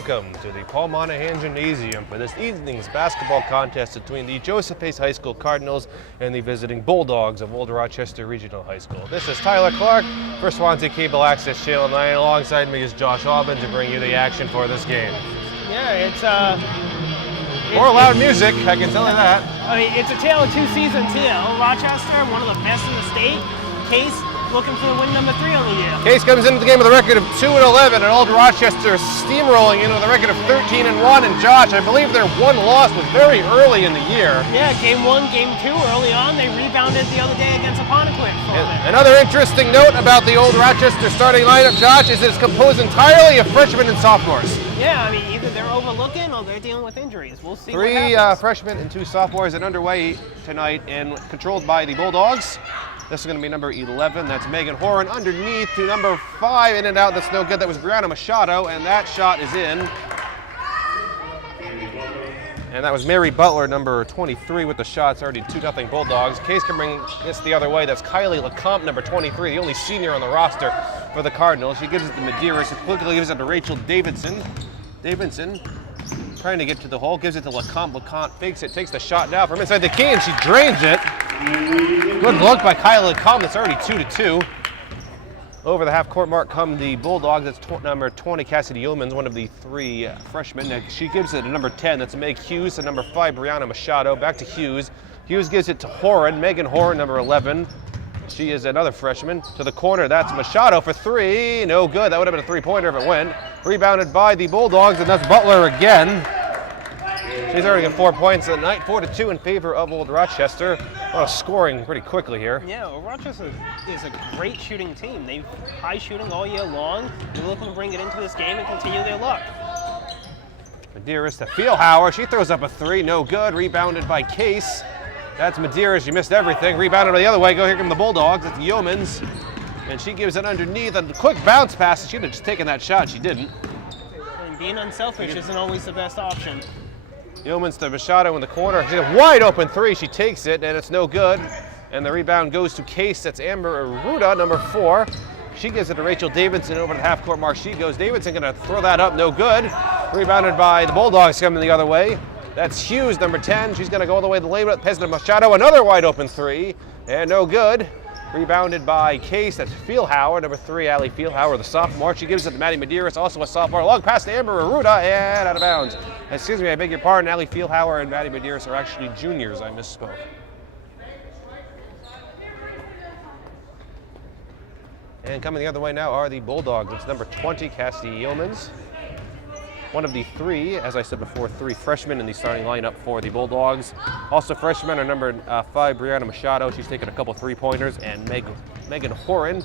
Welcome to the Paul Monahan Gymnasium for this evening's basketball contest between the JCHS High School Cardinals and the visiting Bulldogs of Old Rochester Regional High School. This is Tyler Clark for Swansea Cable Access Channel 9. Alongside me is Josh Aubin to bring you the action for this game. Yeah, it's more loud music, I can tell you that. I mean, it's a tale of two seasons here. Old Rochester, one of the best in the state. Case looking for win number 3 on the year. Case comes into the game with a record of 2-11, and Old Rochester steamrolling in with a record of 13-1. And Josh, I believe their one loss was very early in the year. Yeah, game 1, game 2 early on. They rebounded the other day against Apponequet. Another interesting note about the Old Rochester starting lineup, Josh, is it's composed entirely of freshmen and sophomores. Yeah, I mean, either they're overlooking or they're dealing with injuries. We'll see. 3 freshmen and 2 sophomores and underway tonight and controlled by the Bulldogs. This is going to be number 11. That's Megan Horan. Underneath to number 5. In and out. That's no good. That was Brianna Machado, and that shot is in. And that was Mary Butler, number 23, with the shots. Already 2-0 Bulldogs. Case can bring this the other way. That's Kylie LeCompte, number 23, the only senior on the roster for the Cardinals. She gives it to Medeiros. She quickly gives it to Rachel Davidson. Trying to get to the hole, gives it to LeCompte. LeCompte fakes it, takes the shot now from inside the key, and she drains it. Good look by Kylie LeCompte. It's already 2-2. Over the half-court mark come the Bulldogs. That's number 20, Cassidy Yeomans, one of the 3 freshmen. She gives it to number 10. That's Meg Hughes. And number 5, Brianna Machado. Back to Hughes. Hughes gives it to Horan. Megan Horan, number 11. She is another freshman. To the corner, that's Machado for 3. No good. That would have been a 3-pointer if it went. Rebounded by the Bulldogs, and that's Butler again. She's already got 4 points at night, 4-2 in favor of Old Rochester. Scoring pretty quickly here. Yeah, Old Rochester is a great shooting team. They've high shooting all year long. They're looking to bring it into this game and continue their luck. Medeiros to Feelhauer. She throws up a 3, no good. Rebounded by Case. That's Medeiros. She missed everything. Rebounded the other way. Here come the Bulldogs. It's Yeomans. And she gives it underneath. A quick bounce pass. She'd have just taken that shot. She didn't. And being unselfish isn't always the best option. Yeomans to Machado in the corner. She's a wide open 3. She takes it, and it's no good. And the rebound goes to Case. That's Amber Arruda, number 4. She gives it to Rachel Davidson over the half-court mark. She goes. Davidson going to throw that up. No good. Rebounded by the Bulldogs coming the other way. That's Hughes, number 10. She's going to go all the way to the lane with Pesna Machado. Another wide open 3. And no good. Rebounded by Case. That's Feelhauer, number 3, Allie Feelhauer, the sophomore. She gives it to Maddie Medeiros, also a sophomore. Long pass to Amber Arruda, and out of bounds. Excuse me, I beg your pardon. Allie Feelhauer and Maddie Medeiros are actually juniors. I misspoke. And coming the other way now are the Bulldogs. It's number 20, Cassidy Yeomans. One of the 3, as I said before, 3 freshmen in the starting lineup for the Bulldogs. Also freshmen are number 5, Brianna Machado. She's taken a couple 3-pointers. And Megan Horan.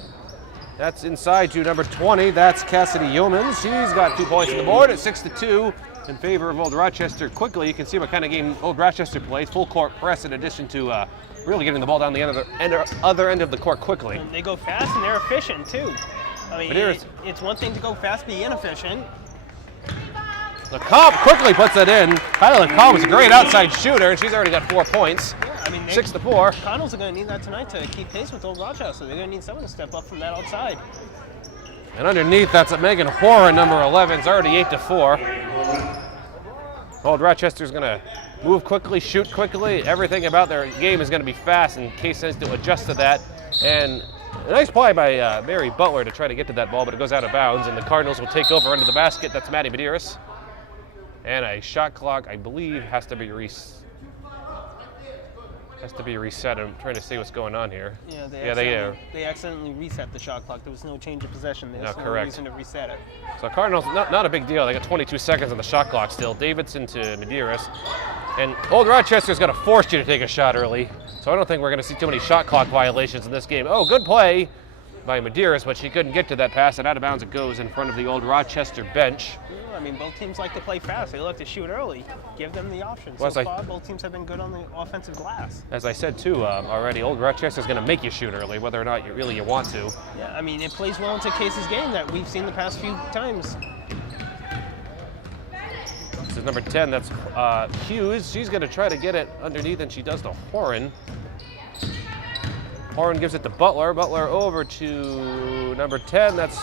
That's inside to number 20. That's Cassidy Yeomans. She's got 2 points on the board at 6-2 in favor of Old Rochester. Quickly, you can see what kind of game Old Rochester plays. Full court press in addition to really getting the ball down the other end of the court quickly. And they go fast and they're efficient too. I mean, it's one thing to go fast, be inefficient. LeCompte quickly puts it in. Kylie LeCompte is a great outside shooter, and she's already got 4 points. Yeah, I mean, 6-4. Cardinals are going to need that tonight to keep pace with Old Rochester. They're going to need someone to step up from that outside. And underneath, that's a Megan Horan, number 11. It's already 8-4. Old Rochester's going to move quickly, shoot quickly. Everything about their game is going to be fast, and Case has to adjust to that. And a nice play by Mary Butler to try to get to that ball, but it goes out of bounds, and the Cardinals will take over under the basket. That's Maddie Medeiros. And a shot clock, I believe, has to be reset. I'm trying to see what's going on here. Yeah, they accidentally reset the shot clock. There was no change of possession. There's no reason to reset it. So Cardinals, not a big deal. They got 22 seconds on the shot clock still. Davidson to Medeiros. And Old Rochester's going to force you to take a shot early. So I don't think we're going to see too many shot clock violations in this game. Oh, good play by Medeiros, but she couldn't get to that pass, and out of bounds it goes in front of the Old Rochester bench. I mean, both teams like to play fast. They like to shoot early. Give them the option. So far, both teams have been good on the offensive glass. As I said, too, already, Old Rochester's going to make you shoot early, whether or not you want to. Yeah, I mean, it plays well into Case's game that we've seen the past few times. This is number 10. That's Hughes. She's going to try to get it underneath, and she does to Horan. Horn gives it to Butler. Butler over to number 10. That's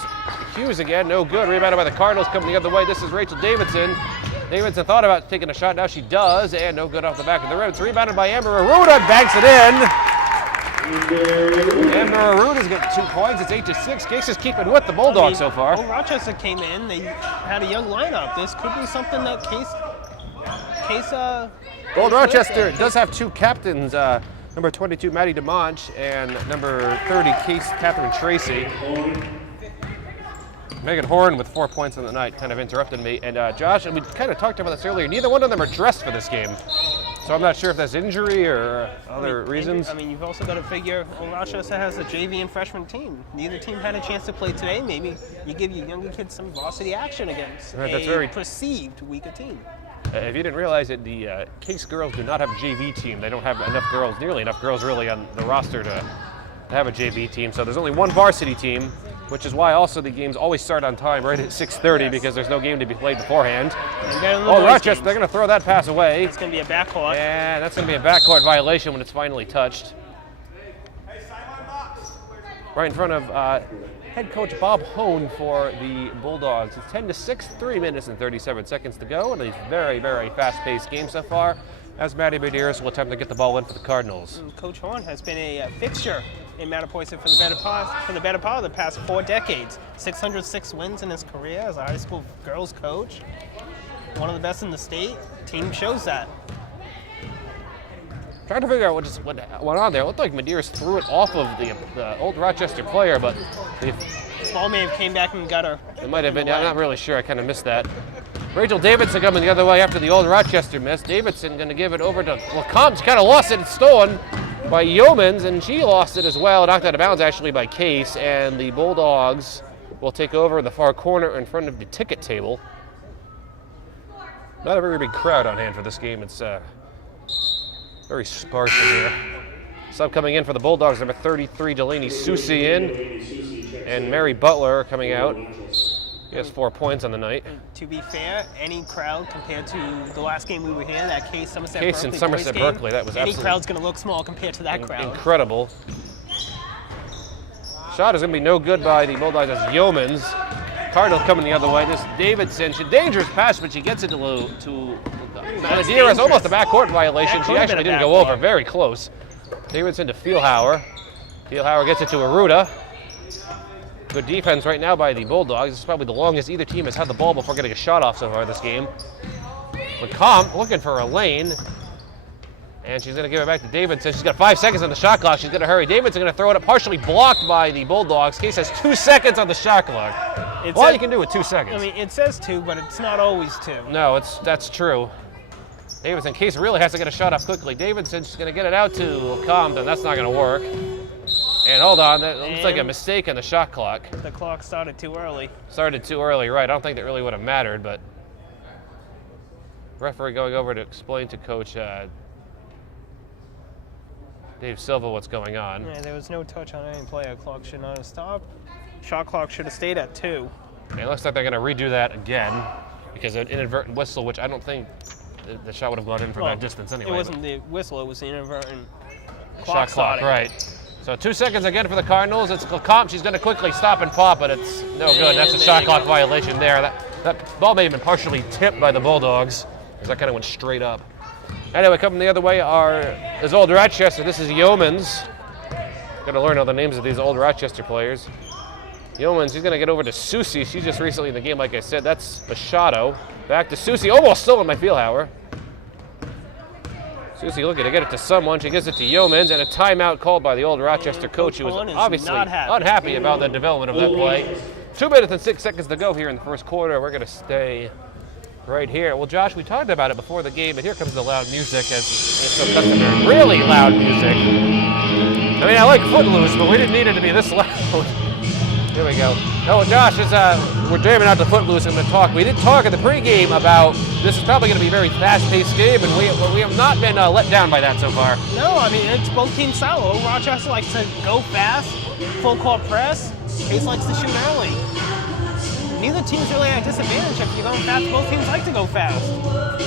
Hughes again. No good. Rebounded by the Cardinals coming the other way. This is Rachel Davidson. Davidson thought about taking a shot. Now she does. And no good off the back of the rim. It's rebounded by Amber Arruda. Banks it in. Amber Arruda's got 2 points. It's 8-6. Case is keeping with the Bulldogs so far. Well, Rochester came in. They had a young lineup. This could be something that Old Rochester does have 2 captains. Number 22, Maddie DeMonch, and number 30, Case Catherine Tracy. Megan Horn with 4 points on the night kind of interrupted me. And Josh, and we kind of talked about this earlier, neither one of them are dressed for this game. So I'm not sure if that's injury or other reasons. I mean, you've also got to figure, Rochester has a JV and freshman team. Neither team had a chance to play today. Maybe you give your younger kids some varsity action against a perceived weaker team. If you didn't realize it, the Case girls do not have a JV team. They don't have enough girls, nearly enough girls really on the roster to have a JV team. So there's only one varsity team, which is why also the games always start on time, right at 6:30, because there's no game to be played beforehand. Oh, Rochester, they're going to throw that pass away. It's going to be a backcourt. And that's going to be a backcourt violation when it's finally touched. Right in front of head coach Bob Hone for the Bulldogs. It's 10-6, 3 minutes and 37 seconds to go, and a very, very fast-paced game so far, as Maddie Medeiros will attempt to get the ball in for the Cardinals. Coach Horn has been a fixture in Mattapoisett for the better part of the past 4 decades. 606 wins in his career as a high school girls coach. One of the best in the state. Team shows that. Trying to figure out what went on there. It looked like Medeiros threw it off of the Old Rochester player, but the ball may have came back and got her. It might have been. I'm not really sure. I kind of missed that. Rachel Davidson coming the other way after the Old Rochester miss. Davidson going to give it over to LeCompte. Kind of lost it. It's stolen by Yeomans, and she lost it as well. Knocked out of bounds actually by Case, and the Bulldogs will take over in the far corner in front of the ticket table. Not a very big crowd on hand for this game. It's very sparse in here. Sub coming in for the Bulldogs, number 33, Delaney Susie in, and Mary Butler coming out. He has 4 points on the night. To be fair, any crowd compared to the last game we were here, that Case Somerset Berkeley and Somerset Berkeley, that was any crowd's going to look small compared to that crowd. Incredible. Shot is going to be no good by the Bulldogs as Yeomans. Cardinal coming the other way. This Davidson, dangerous pass, but she gets it to Medeiros, almost a backcourt violation. She actually didn't go over, very close. Davidson to Feelhauer. Feelhauer gets it to Arruda. Good defense right now by the Bulldogs. This is probably the longest either team has had the ball before getting a shot off so far this game. LeCompte looking for a lane. And she's going to give it back to Davidson. She's got 5 seconds on the shot clock. She's going to hurry. Davidson going to throw it up, partially blocked by the Bulldogs. Case has 2 seconds on the shot clock. All you can do with 2 seconds. I mean, it says 2, but it's not always 2. No, that's true. Davidson, Case really has to get a shot off quickly. Davidson's going to get it out to LeCompte, and that's not going to work. And hold on, that looks like a mistake on the shot clock. The clock started too early. Started too early, right. I don't think that really would have mattered, but referee going over to explain to Coach Dave Silva what's going on. Yeah, there was no touch on any player. Clock should not have stopped. Shot clock should have stayed at 2. And it looks like they're going to redo that again because of an inadvertent whistle, which I don't think the shot would have gone in from that distance anyway. It wasn't the whistle, it was the inadvertent shot clock, right. So 2 seconds again for the Cardinals. It's LeCompte. She's going to quickly stop and pop, but it's no good. That's a shot clock violation there. That ball may have been partially tipped by the Bulldogs because that kind of went straight up. Anyway, coming the other way is Old Rochester. This is Yeomans. Got to learn all the names of these Old Rochester players. Yeomans, he's going to get over to Susie. She's just recently in the game, like I said. That's Machado. Back to Susie. Almost stolen by Feelhauer. Susie looking to get it to someone. She gives it to Yeomans, and a timeout called by the Old Rochester coach, who was obviously unhappy about the development of that play. 2 minutes and 6 seconds to go here in the first quarter. We're going to stay right here. Well, Josh, we talked about it before the game, but here comes the loud music as so customary. Really loud music. I mean, I like Footloose, but we didn't need it to be this loud. Here we go. Oh, Josh, we're jamming out to Footloose and the talk. We did talk in the pregame about this is probably going to be a very fast-paced game, and we have not been let down by that so far. No, I mean, it's both teams style. Rochester likes to go fast, full court press. Case likes to shoot early. neither team's really at a disadvantage if you're going fast. Both teams like to go fast.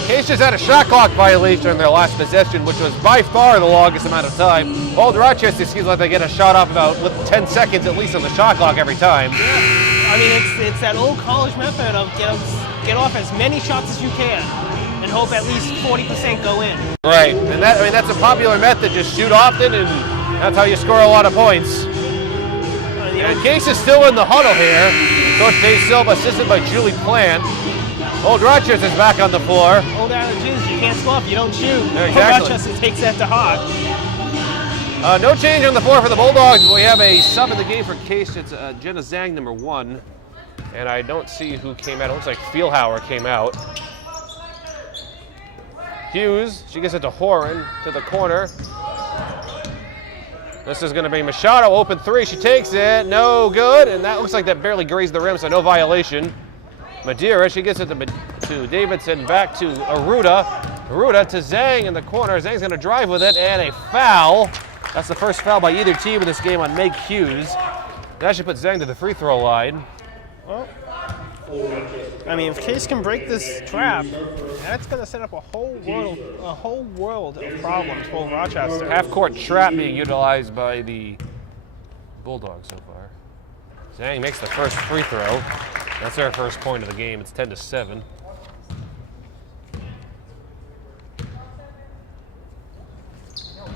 Case just had a shot clock violation in their last possession, which was by far the longest amount of time. Old Rochester seems like they get a shot off about with 10 seconds at least on the shot clock every time. Yeah. I mean, it's that old college method of get off as many shots as you can and hope at least 40% go in. Right, and that's a popular method. Just shoot often, and that's how you score a lot of points. And Case is still in the huddle here. Coach Dave Silva, assisted by Julie Plant. Old Rochester's back on the floor. Old adage is you can't score if you don't shoot. Yeah, exactly. Rochester takes that to heart. No change on the floor for the Bulldogs. We have a sub in the game for Case. It's Jenna Zhang, number 1. And I don't see who came out. It looks like Feelhauer came out. Hughes, she gets it to Horan, to the corner. This is going to be Machado, open 3. She takes it, no good. And that looks like that barely grazed the rim, so no violation. Madeira, she gets it to Davidson, back to Aruda. Aruda to Zhang in the corner. Zhang's going to drive with it, and a foul. That's the first foul by either team in this game on Meg Hughes. That should put Zhang to the free throw line. Well, I mean, if Case can break this trap, that's going to set up a whole world of problems for Rochester. Half-court trap being utilized by the Bulldogs so far. Zhang makes the first free throw. That's their first point of the game. It's 10-7.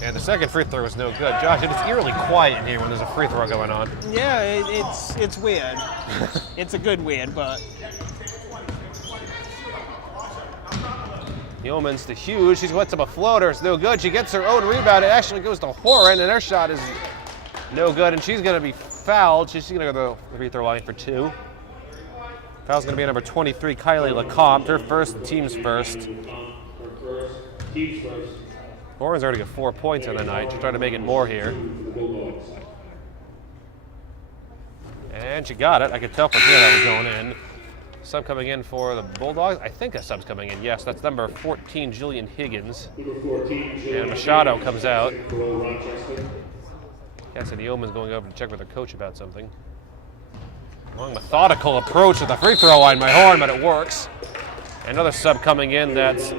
And the second free throw was no good. Josh, it's eerily quiet in here when there's a free throw going on. Yeah, it's weird. It's a good weird, but. Yeomans to Hughes. She gets up a floater. It's no good. She gets her own rebound. It actually goes to Horan, and her shot is no good. And she's going to be fouled. She's going to go to the free throw line for 2. Foul's going to be number 23, Kylie LeCompte. Her first, team's first. Horan's already got 4 points on the night. She's trying to make it more here. And she got it. I could tell from here that was going in. Sub coming in for the Bulldogs. I think a sub's coming in. Yes, that's number 14, Jillian Higgins. And Machado comes out. Cassidy Yeoman's going over to check with her coach about something. Long methodical approach to the free throw line by Horn, but it works. Another sub coming in, that's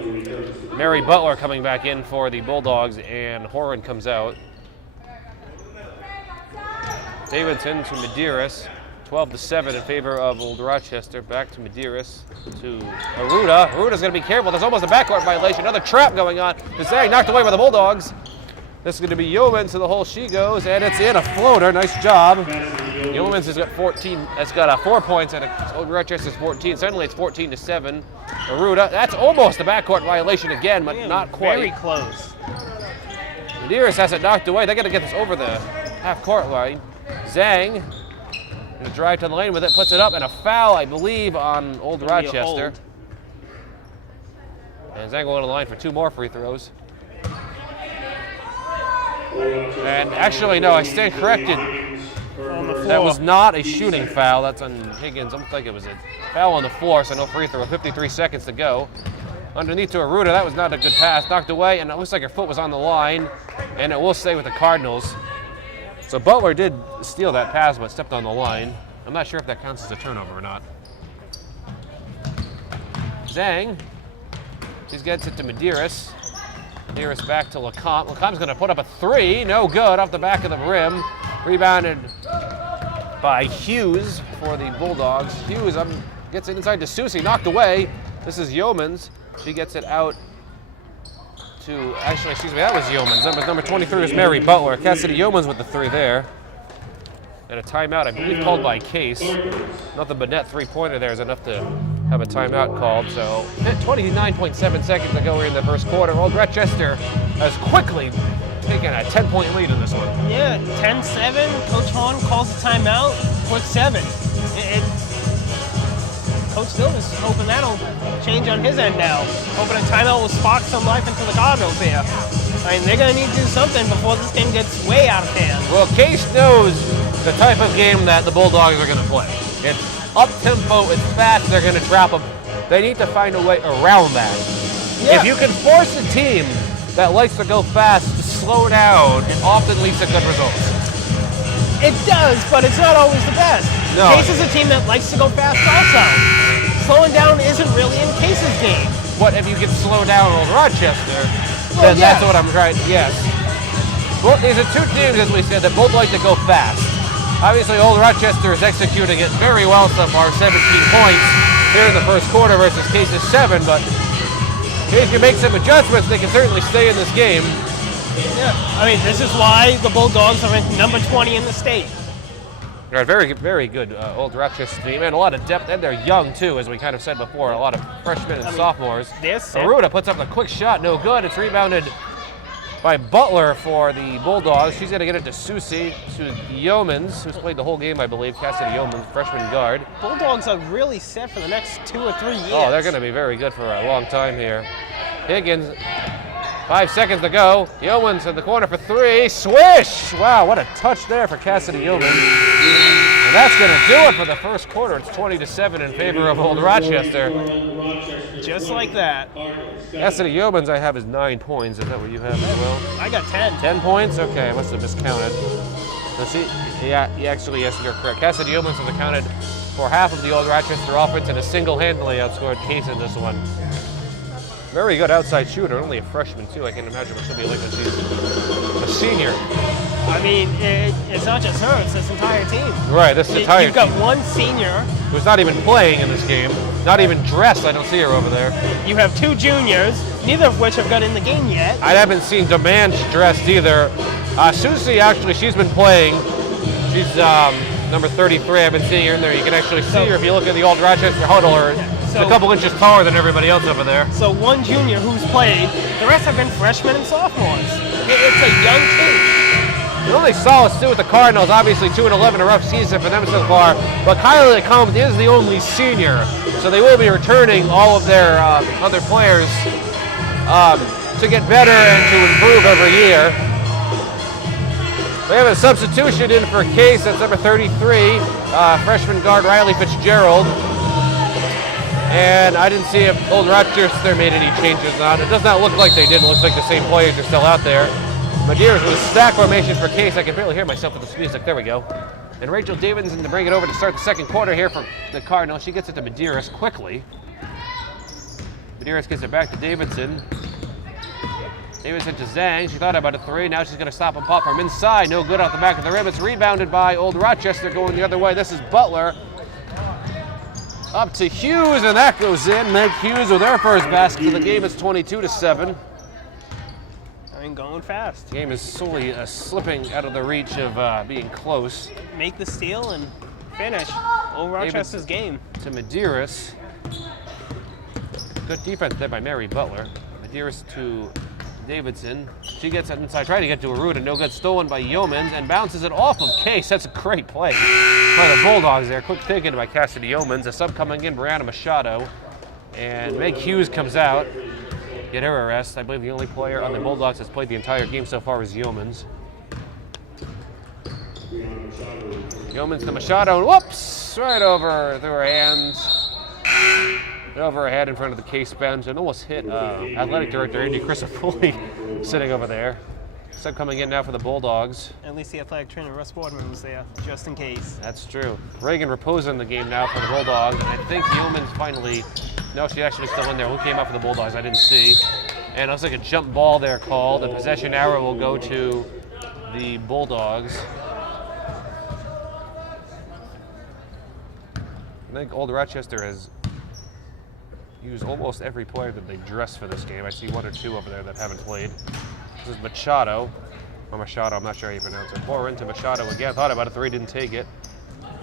Mary Butler coming back in for the Bulldogs, and Horan comes out. Davidson to Medeiros, 12-7 in favor of Old Rochester. Back to Medeiros, to Aruda. Aruda's going to be careful. There's almost a backcourt violation. Another trap going on. Zhang knocked away by the Bulldogs. This is going to be Yeomans to the hole she goes, and it's in a floater. Nice job. Yeomans has got 4 points, and Old Rochester's 14. Suddenly it's 14-7. Aruda, that's almost a backcourt violation again, but not quite. Very close. Medeiros has it knocked away. They got to get this over the half-court line. Zhang, going to drive to the lane with it, puts it up, and a foul, I believe, on Old Rochester. And Zhang going to the line for 2 more free throws. And actually, no, I stand corrected. That was not a shooting foul. That's on Higgins. I don't think it was a foul on the floor, so no free throw. 53 seconds to go. Underneath to Aruda. That was not a good pass. Knocked away, and it looks like her foot was on the line, and it will stay with the Cardinals. So Butler did steal that pass, but stepped on the line. I'm not sure if that counts as a turnover or not. Zhang. She gets it to Medeiros. Medeiros back to LeCompte. LeCompte's going to put up a 3. No good off the back of the rim. Rebounded by Hughes for the Bulldogs. Hughes gets it inside to Susie. Knocked away. This is Yeomans. She gets it out to, actually, excuse me, that was Yeomans. Number 23 is Mary Butler. Cassidy Yeomans with the 3 there. And a timeout, I believe, called by Case. Nothing but net 3-pointer there is enough to have a timeout called. So 29.7 seconds to go here in the first quarter. Old Rochester has quickly taken a 10-point lead in this one. Yeah, 10-7. Coach Horn calls a timeout. Quick 7. Coach Silva's hoping that'll change on his end now. Hoping a timeout will spark some life into the Cardinals here. I mean, they're going to need to do something before this game gets way out of hand. Well, Case knows the type of game that the Bulldogs are going to play. It's up-tempo, it's fast, they're going to trap them. They need to find a way around that. Yeah. If you can force a team that likes to go fast to slow down, it often leads to good results. It does, but it's not always the best. No. Case is a team that likes to go fast also. Slowing down isn't really in Case's game. What if you can slow down Old Rochester? Well, Then yes. that's what I'm trying. Yes. Well, these are two teams, as we said, that both like to go fast. Obviously, Old Rochester is executing it very well so far, 17 points here in the first quarter versus Case's 7, but Case can make some adjustments. They can certainly stay in this game. Yeah. I mean, this is why the Bulldogs are ranked number 20 in the state. All right, very good Old Rochester team, and a lot of depth, and they're young too, as we kind of said before. A lot of freshmen and sophomores. They're sick. Aruda puts up a quick shot, no good. It's rebounded by Butler for the Bulldogs. She's going to get it to Susie Yeomans, who's played the whole game, I believe. Cassidy Yeomans, freshman guard. Bulldogs are really set for the next 2 or 3 years. Oh, they're going to be very good for a long time here. Higgins, 5 seconds to go. Yeomans in the corner for 3. Swish! Wow, what a touch there for Cassidy Yeomans. And that's going to do it for the first quarter. It's 20-7 in favor of Old Rochester. Just like that. Cassidy Yeomans I have is 9 points. Is that what you have as well? I got 10. 10 points? Okay, I must have miscounted. Let's see. Yeah, actually, yes, you're correct. Cassidy Yeomans has accounted for half of the Old Rochester offense and has single-handedly outscored Case in this one. Very good outside shooter, only a freshman too. I can imagine what she'll be like when she's a senior. I mean, it's not just her, it's this entire team. Right, this entire You've got team, one senior. who's not even playing in this game, not even dressed. I don't see her over there. You have 2 juniors, neither of which have got in the game yet. I haven't seen Demand dressed either. Susie, actually, she's been playing. She's number 33. I've been seeing her in there. You can actually see her if you look at the Old Rochester huddle. She's a couple inches taller than everybody else over there. So one junior who's played, the rest have been freshmen and sophomores. It's a young team. The only solace too with the Cardinals, obviously 2-11, a rough season for them so far, but Kylie Combs is the only senior, so they will be returning all of their other players to get better and to improve every year. We have a substitution in for Case, that's number 33, freshman guard Riley Fitzgerald. And I didn't see if Old Rochester made any changes on it. It does not look like they did. It looks like the same players are still out there. Medeiros with stack formation for Case. I can barely hear myself with this music. There we go. And Rachel Davidson to bring it over to start the second quarter here for the Cardinals. She gets it to Medeiros quickly. Medeiros gets it back to Davidson. Davidson to Zhang. She thought about a 3. Now she's going to stop and pop from inside. No good off the back of the rim. It's rebounded by Old Rochester going the other way. This is Butler. Up to Hughes, and that goes in. Meg Hughes with her first basket of the game. It's 22-7. I mean, going fast. The game is slowly slipping out of the reach of being close. Make the steal and finish. Old Rochester's game. To Medeiros. Good defense there by Mary Butler. Medeiros to Davidson. She gets it inside, trying to get to Aruda. No good, stolen by Yeomans, and bounces it off of Case. That's a great play by the Bulldogs there. Quick taken by Cassidy Yeomans. A sub coming in, Brianna Machado. And Meg Hughes comes out. Get her arrest. I believe the only player on the Bulldogs that's played the entire game so far is Yeomans. Yeomans to Machado, and whoops! Right over through her hands. Over her head in front of the Case bench, and almost hit athletic director Andy Crisafulli sitting over there. Sub coming in now for the Bulldogs. At least the athletic trainer Russ Boardman was there, just in case. That's true. Reagan Raposa in the game now for the Bulldogs, and I think Yeomans finally, no, she's actually still in there. Who came out for the Bulldogs? I didn't see. And it looks like a jump ball there called. The possession arrow will go to the Bulldogs. I think Old Rochester has used almost every player that they dressed for this game. I see 1 or 2 over there that haven't played. This is Machado, or Machado, I'm not sure how you pronounce it. Pour into Machado again. Thought about a 3, didn't take it.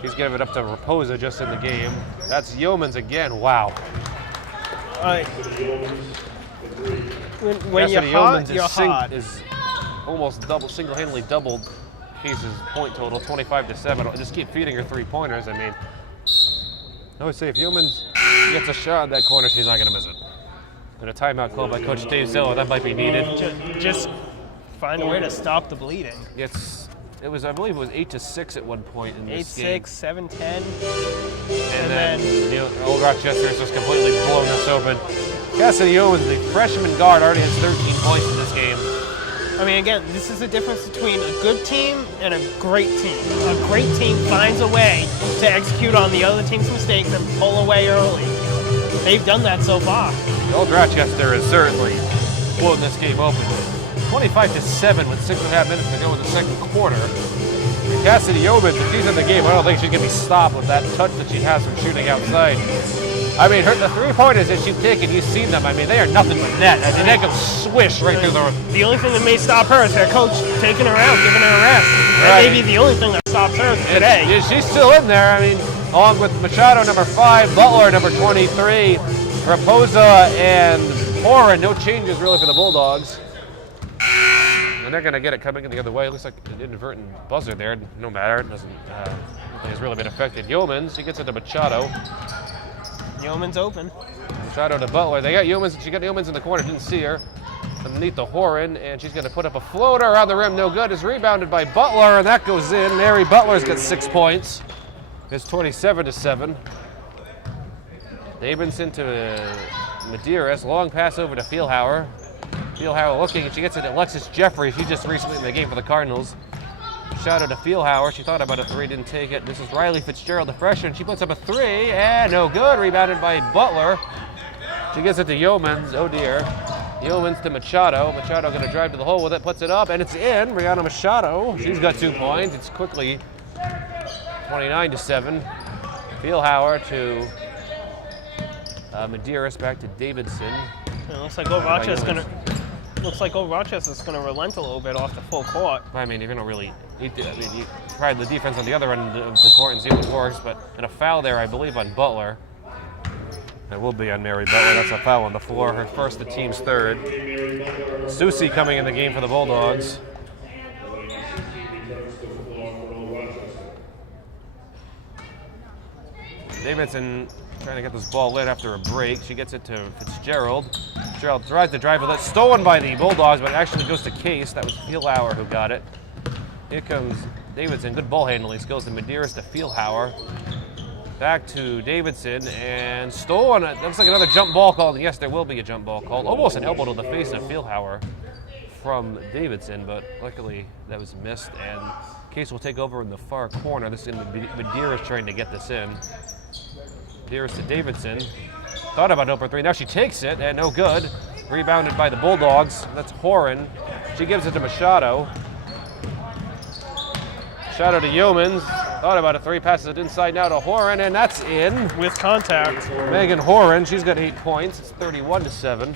She's giving it up to Raposa just in the game. That's Yeomans again. Wow. When you're hot, you're hot. Is almost single-handedly doubled Case's point total, 25-7. Just keep feeding her 3-pointers. I mean, I would say if Yeomans gets a shot in that corner, she's not going to miss it. And a timeout called by Coach Dave Zilla, that might be needed. Just find a way to stop the bleeding. It was, I believe it was 8-6 at one point in this game. 8-6, 7-10. And then Old Rochester has just completely blown us open. Cassidy Yeomans, the freshman guard, already has 13 points in this game. I mean, again, this is the difference between a good team and a great team. A great team finds a way to execute on the other team's mistakes and pull away early. They've done that so far. Old Rochester is certainly blowing this game open. 25-7 with 6.5 minutes to go in the second quarter. And Cassidy Yeomans, if she's in the game, I don't think she's going to be stopped with that touch that she has from shooting outside. I mean, the three-pointers that she's taken, you've seen them. I mean, they are nothing but net. I mean, they can swish right through the... The only thing that may stop her is her coach taking her out, giving her a rest. That may be the only thing that stops her today. Yeah, she's still in there. I mean, along with Machado, number 5, Butler, number 23, Raposa, and Horan. No changes, really, for the Bulldogs. And they're going to get it coming in the other way. It looks like an inadvertent buzzer there. No matter. It doesn't... I don't think it's really been affected. Yeomans, she gets it to Machado. Yeoman's open. Machado to Butler. They got Yeomans. She got Yeomans in the corner. Didn't see her. Underneath the Horan, and she's going to put up a floater around the rim. No good. Is rebounded by Butler, and that goes in. Mary Butler's got 6 points. It's 27-7. Davidson to Medeiros. Long pass over to Fieldhauer. Fieldhauer looking, and she gets it to Alexis Jeffrey. She's just recently in the game for the Cardinals. Shout out to Fieldhauer. She thought about a 3, didn't take it. This is Riley Fitzgerald, the freshman. She puts up a 3, and no good. Rebounded by Butler. She gets it to Yeomans. Oh dear. Yeomans to Machado. Machado going to drive to the hole with it, puts it up, and it's in. Brianna Machado. She's got 2 points. It's quickly 29-7. Fieldhauer to Medeiros, back to Davidson. It looks like Old Rochester's going to. Looks like Old Rochester's going to relent a little bit off the full court. I mean, you're going to really, you try the defense on the other end of the court and see what works, but and a foul there, I believe, on Butler. It will be on Mary Butler. That's a foul on the floor. Her first, the team's 3rd. Susie coming in the game for the Bulldogs. Davidson trying to get this ball lit after a break. She gets it to Fitzgerald. Fitzgerald tries to drive with it. Stolen by the Bulldogs, but it actually goes to Case. That was Fieldhauer who got it. Here comes Davidson. Good ball handling. Goes to Medeiros to Fieldhauer. Back to Davidson, and stolen. It looks like another jump ball called. Yes, there will be a jump ball called. Almost an elbow to the face of Fieldhauer from Davidson, but luckily that was missed, and Case will take over in the far corner. This is going to be Medeiros trying to get this in. Medeiros to Davidson. Thought about open 3. Now she takes it, and no good. Rebounded by the Bulldogs. That's Horan. She gives it to Machado. Machado to Yeomans. Thought about a 3, passes it inside now to Horan, and that's in. With contact. Megan Horan, she's got 8 points. It's 31-7.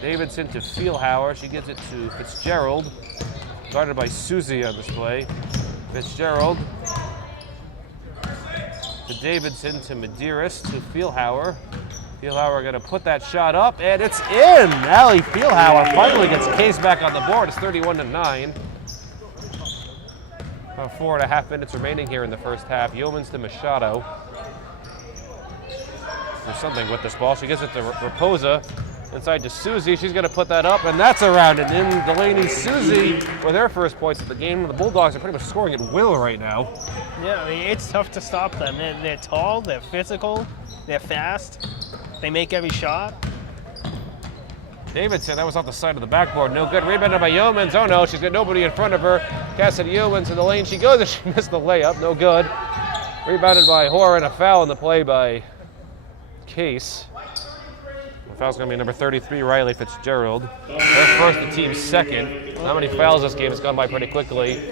Davidson to Fieldhauer. She gives it to Fitzgerald. Guarded by Susie on display. Fitzgerald to Davidson to Medeiros to Fieldhauer. Fieldhauer going to put that shot up, and it's in! Allie Fieldhauer finally gets Case back on the board. It's 31-9. About 4.5 minutes remaining here in the first half. Yeomans to Machado. There's something with this ball. She gets it to Raposa. Inside to Susie. She's going to put that up, and that's around and in. Delaney Susie with their first points of the game. The Bulldogs are pretty much scoring at will right now. Yeah, I mean, it's tough to stop them. They're tall, they're physical, they're fast. They make every shot. Davidson, that was off the side of the backboard. No good. Rebounded by Yeomans. Oh no, she's got nobody in front of her. Cassidy Yeomans in the lane. She goes and she missed the layup. No good. Rebounded by Horan. A foul in the play by Case. The foul's going to be number 33, Riley Fitzgerald. Her first, the team's 2nd. How many fouls this game? It's gone by pretty quickly.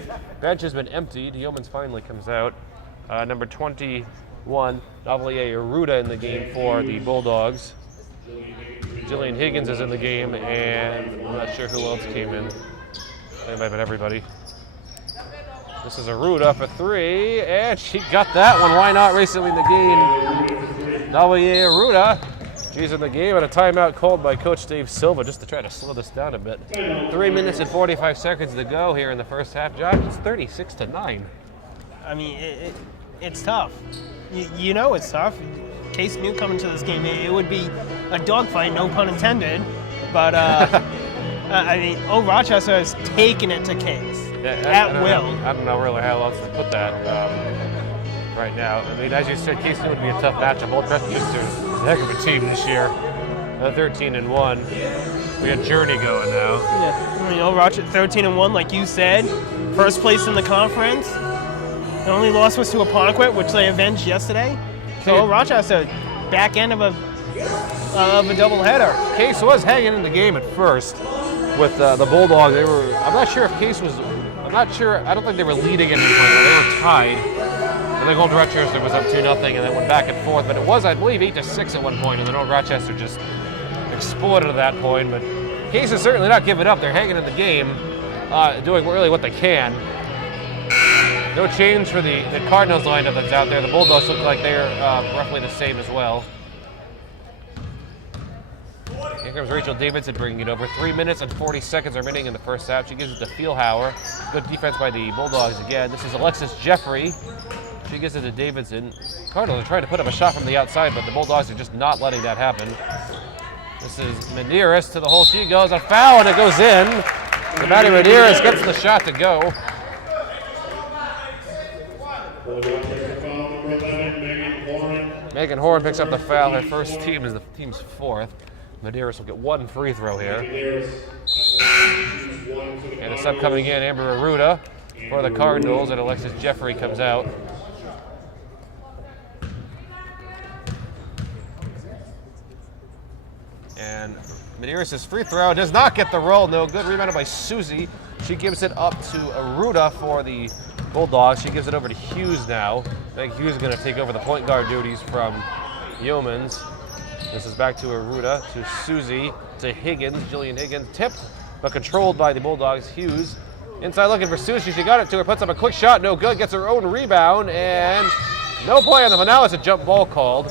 Bench has been emptied. Yeomans finally comes out. Number 21, Novalier Aruda in the game for the Bulldogs. Jillian Higgins is in the game, and I'm not sure who else came in. It might have been everybody. This is Aruda for 3, and she got that one. Why not recently in the game? Novalier Aruda. She's in the game, and a timeout called by Coach Dave Silva just to try to slow this down a bit. 3 minutes and 45 seconds to go here in the first half. Josh, it's 36-9. I mean, it's tough. You know it's tough. Case knew coming to this game it would be a dogfight, no pun intended. But, I mean, Old Rochester has taken it to Case at will. I don't know really how else to put that right now. I mean, as you said, Case knew it would be a tough matchup. Old Rochester is a heck of a team this year. 13-1. We got Journey going now. Yeah, you know, Rochester 13-1, like you said, first place in the conference. The only loss was to Apponequet, which they avenged yesterday. So Rochester, back end of a doubleheader. Case was hanging in the game at first with the Bulldogs. I'm not sure if Case was. I'm not sure. I don't think they were leading at any point. They were tied. And then Old Rochester was up 2-0, and then went back and forth. But it was, I believe, 8-6 at one point, and then Old Rochester just exploded at that point. But Case is certainly not giving up. They're hanging in the game, doing really what they can. No change for the Cardinals lineup that's out there. The Bulldogs look like they're roughly the same as well. Here comes Rachel Davidson bringing it over. 3 minutes and 40 seconds remaining in the first half. She gives it to Feelhauer. Good defense by the Bulldogs again. This is Alexis Jeffrey. She gives it to Davidson. Cardinals are trying to put up a shot from the outside, but the Bulldogs are just not letting that happen. This is Medeiros to the hole. She goes. A foul, and it goes in. So Maddie Medeiros gets the shot to go. Megan Horn picks up the foul. Her first team is the team's fourth. Medeiros will get one free throw here. And a sub coming in, Amber Arruda for the Cardinals, and Alexis Jeffrey comes out. And Medeiros' free throw does not get the roll. No good. Rebounded by Susie. She gives it up to Arruda for the Bulldogs. She gives it over to Hughes now. I think Hughes is going to take over the point guard duties from Yeomans. This is back to Arruda, to Susie, to Higgins. Jillian Higgins tipped, but controlled by the Bulldogs. Hughes inside looking for Susie. She got it to her, puts up a quick shot, no good. Gets her own rebound, and no play on the now it's a jump ball called.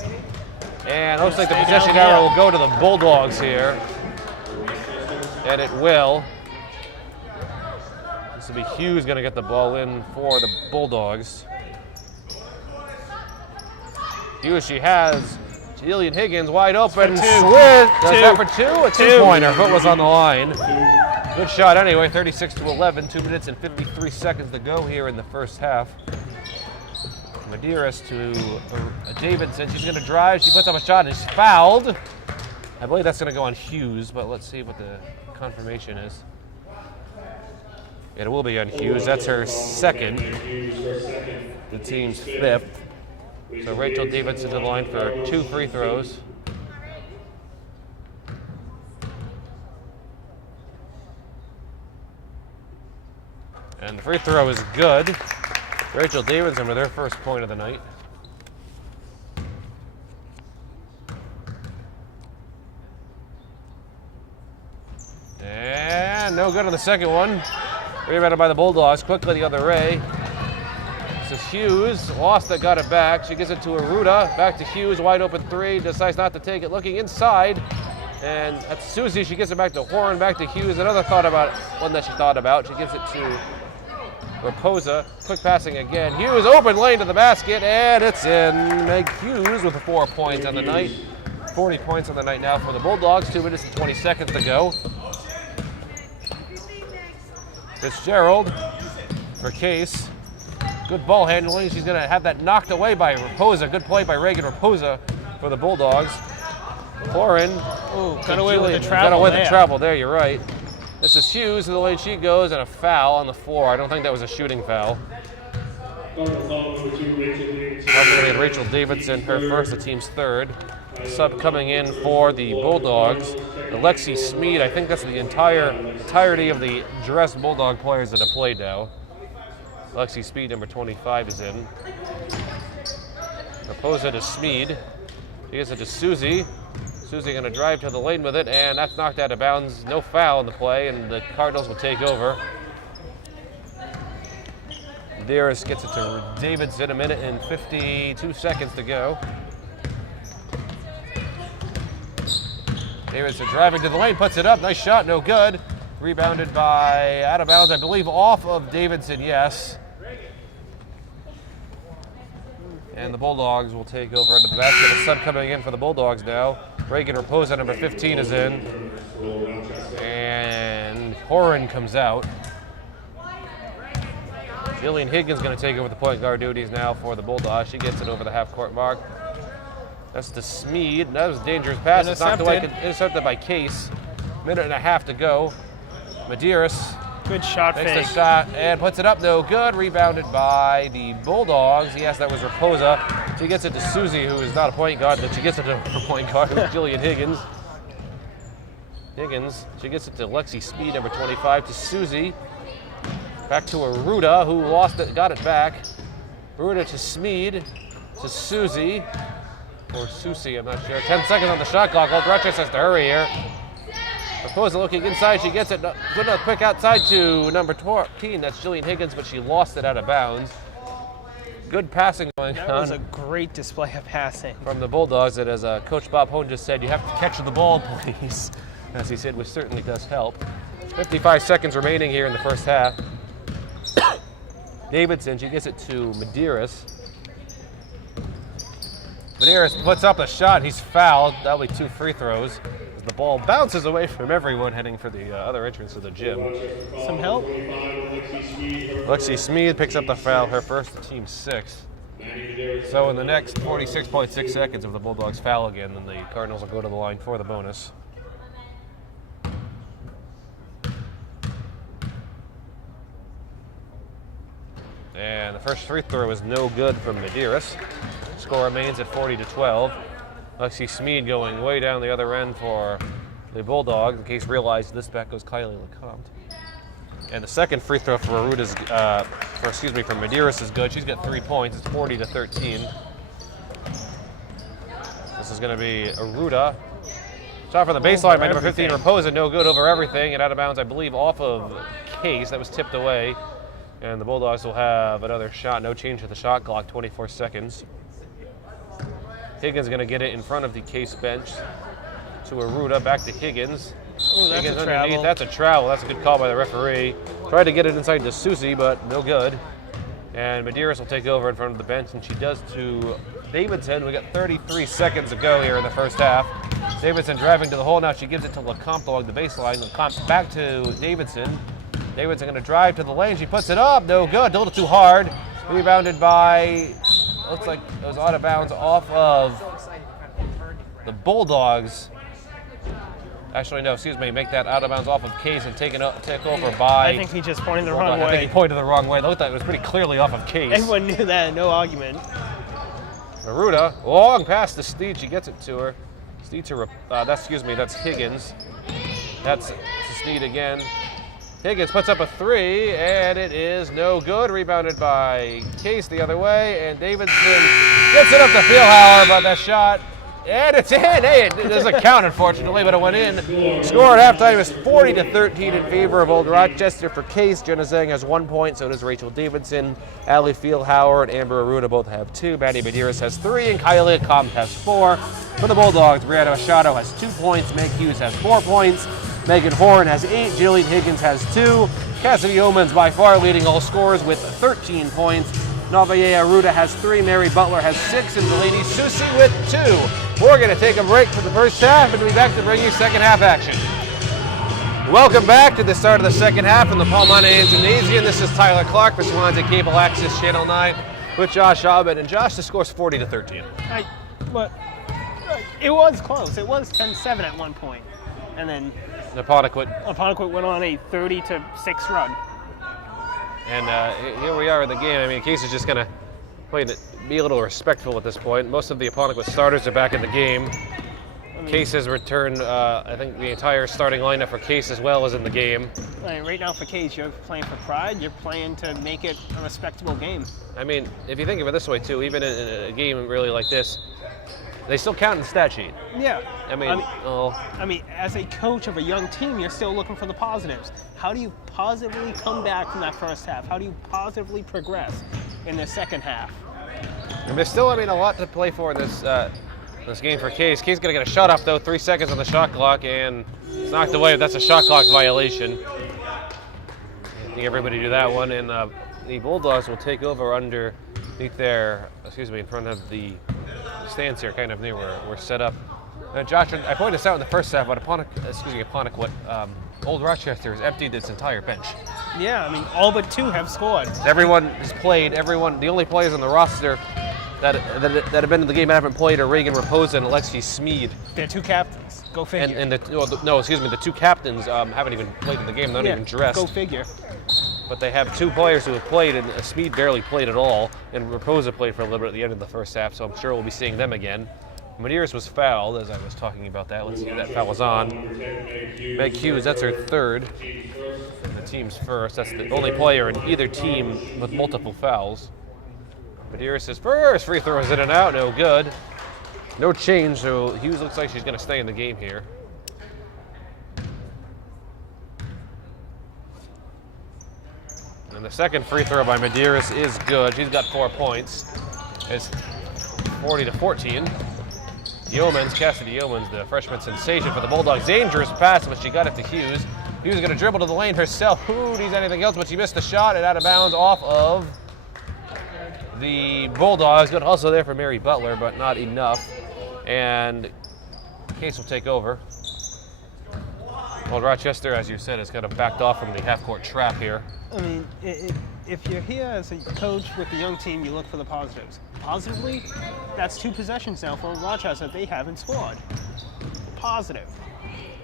And looks like the possession arrow will go to the Bulldogs here. And it will. This will be Hughes going to get the ball in for the Bulldogs. Hughes, she has Jillian Higgins wide open. That's that for two? A two-pointer. Foot was on the line. Good shot anyway. 36-11. 2 minutes and 53 seconds to go here in the first half. Medeiros to Davidson. She's going to drive. She puts up a shot and is fouled. I believe that's going to go on Hughes, but let's see what the confirmation is. It will be on Hughes. That's her second. The team's fifth. So Rachel Davidson to the line for 2 free throws. And the free throw is good. Rachel Davidson with her first point of the night. And no good on the second one. Rebounded by the Bulldogs. Quickly the other way. This is Hughes. Lost it, got it back. She gives it to Arruda. Back to Hughes. Wide open three. Decides not to take it. Looking inside. And that's Susie. She gives it back to Horn. Back to Hughes. Another one that she thought about. She gives it to Raposa. Quick passing again. Hughes open lane to the basket, and it's in. Meg Hughes with 4 points on the night. 40 points on the night now for the Bulldogs. 2 minutes and 20 seconds to go. Fitzgerald for Case. Good ball handling. She's going to have that knocked away by Raposa. Good play by Reagan Raposa for the Bulldogs. Horan. Got away with the travel. Got away with the travel there, you're right. This is Hughes, to the lane she goes, and a foul on the floor. I don't think that was a shooting foul. Rachel Davidson, her first, the team's third. Sub coming in for the Bulldogs. Alexi Smead, I think that's the entirety of the dressed Bulldog players that have played now. Alexi Smead, number 25, is in. Raposa to Smead. He gives it to Susie. Susie going to drive to the lane with it, and that's knocked out of bounds. No foul in the play, and the Cardinals will take over. Medeiros gets it to Davidson. 1 minute and 52 seconds to go. Davidson driving to the lane, puts it up. Nice shot, no good. Rebounded by, out of bounds, I believe, off of Davidson, yes. And the Bulldogs will take over into the basket. A sub coming in for the Bulldogs now. Reagan Raposa, number 15, is in. And Horan comes out. Jillian Higgins going to take over the point guard duties now for the Bulldogs. She gets it over the half-court mark. That's to Smead. That was a dangerous pass. It's knocked away, intercepted by Case. Minute and a half to go. Medeiros Good shot takes fake. the shot and puts it up. No good. Rebounded by the Bulldogs. Yes, that was Raposa. She gets it to Susie, who is not a point guard, but she gets it to her point guard, Jillian Higgins. She gets it to Lexi Smead, number 25, to Susie. Back to Aruda, who lost it, got it back. Aruda to Smead, to Susie, or Susie, I'm not sure. 10 seconds on the shot clock. Old Rochester has to hurry here. Raposa looking inside, she gets it. Good enough, quick outside to number 14. That's Jillian Higgins, but she lost it out of bounds. Good passing going on. That was a great display of passing. From the Bulldogs, and as Coach Bob Hone just said, you have to catch the ball, please. As he said, which certainly does help. 55 seconds remaining here in the first half. Davidson, she gets it to Medeiros. Medeiros puts up a shot. He's fouled. That'll be 2 free throws. As the ball bounces away from everyone heading for the other entrance of the gym. Some help? Lexi Smead picks up the foul, her first, team 6. So in the next 46.6 seconds, if the Bulldogs foul again, then the Cardinals will go to the line for the bonus. And the first free throw is no good from Medeiros. Score remains at 40-12. Lexi Smead going way down the other end for the Bulldogs. In case realized this back goes Kylie Lecomte. And the second free throw for from Medeiros is good. She's got 3 points. It's 40-13. This is going to be Aruda. Shot from the baseline by number 15, Raposa, no good over everything, and out of bounds, I believe, off of Case. That was tipped away. And the Bulldogs will have another shot. No change to the shot clock, 24 seconds. Higgins going to get it in front of the Case bench. To Aruda, back to Higgins. Oh, that's Higgins a travel. That's a travel. That's a good call by the referee. Tried to get it inside to Susie, but no good. And Medeiros will take over in front of the bench, and she does to Davidson. We got 33 seconds to go here in the first half. Davidson driving to the hole now. She gives it to Lecomte along the baseline. Lecomte back to Davidson. Davidson going to drive to the lane. She puts it up. No good. A little too hard. Rebounded by, looks like it was out of bounds off of the Bulldogs. Actually, no, excuse me. Make that out of bounds off of Case and take over by. I think he just pointed the wrong way. I think he pointed the wrong way. It looked like it was pretty clearly off of Case. Everyone knew that. No argument. Aruda, long pass to Steed. She gets it to her. Steed to, that's Higgins. That's to Steed again. Higgins puts up a 3, and it is no good. Rebounded by Case the other way, and Davidson gets it up to Feelhauer, but that shot, and it's in. Hey, it doesn't count, unfortunately, but it went in. Score at halftime is 40-13 in favor of Old Rochester for Case. Jenna Zhang has 1 point, so does Rachel Davidson. Allie Feelhauer and Amber Aruda both have 2. Maddie Medeiros has 3, and Kylie Lecomte has 4. For the Bulldogs, Brianna Machado has 2 points. Meg Hughes has 4 points. Megan Horn has 8, Jillian Higgins has 2. Cassidy Omans by far leading all scorers with 13 points. Navaye Aruda has 3, Mary Butler has 6, and the lady Susie with 2. We're going to take a break for the first half and be back to bring you second half action. Welcome back to the start of the second half in the Paul Monahan Gymnasium. This is Tyler Clark for Swansea Cable Access Channel 9 with Josh Abed. And Josh, the score's 40-13. It was close. It was 10-7 at one point. And then Apponequet went on a 30-6 run. And here we are in the game. I mean, Case is just going to be a little respectful at this point. Most of the Apponequet starters are back in the game. Case has returned, I think, the entire starting lineup for Case as well as in the game. Right now for Case, you're playing for pride. You're playing to make it a respectable game. I mean, if you think of it this way, too, even in a game really like this, they still count in the stat sheet. Yeah. I mean, as a coach of a young team, you're still looking for the positives. How do you positively come back from that first half? How do you positively progress in the second half? And there's still, a lot to play for in this game for Case. Case going to get a shot off, though. 3 seconds on the shot clock, and it's knocked away. That's a shot clock violation. I think everybody do that one, and the Bulldogs will take over underneath in front of the stands here, kind of near where we're set up. Josh, I pointed this out in the first half, but Apponequet, Old Rochester has emptied its entire bench. Yeah, all but 2 have scored. Everyone has played. The only players on the roster that have been in the game haven't played are Reagan Raposa and Alexi Smead. They're two captains. Go figure. And the two captains haven't even played in the game. They're not even dressed. Go figure. But they have two players who have played, and Smead barely played at all, and Raposa played for a little bit at the end of the first half, so I'm sure we'll be seeing them again. Medeiros was fouled, as I was talking about that. Let's see if that foul was on. Meg Hughes, that's her third, and the team's first. That's the only player in either team with multiple fouls. Medeiros' first free throw is in and out, no good. No change, so Hughes looks like she's going to stay in the game here. And the second free throw by Medeiros is good. She's got 4 points. It's 40-14. Cassidy Yeomans, the freshman sensation for the Bulldogs. Dangerous pass, but she got it to Hughes. Hughes is going to dribble to the lane herself. Who needs anything else? But she missed the shot and out of bounds off of the Bulldogs. Good hustle there for Mary Butler, but not enough. And Case will take over. Well, Rochester, as you said, has kind of backed off from the half-court trap here. I mean, if you're here as a coach with a young team, you look for the positives. Positively, that's 2 possessions now for Rochester they haven't scored. Positive.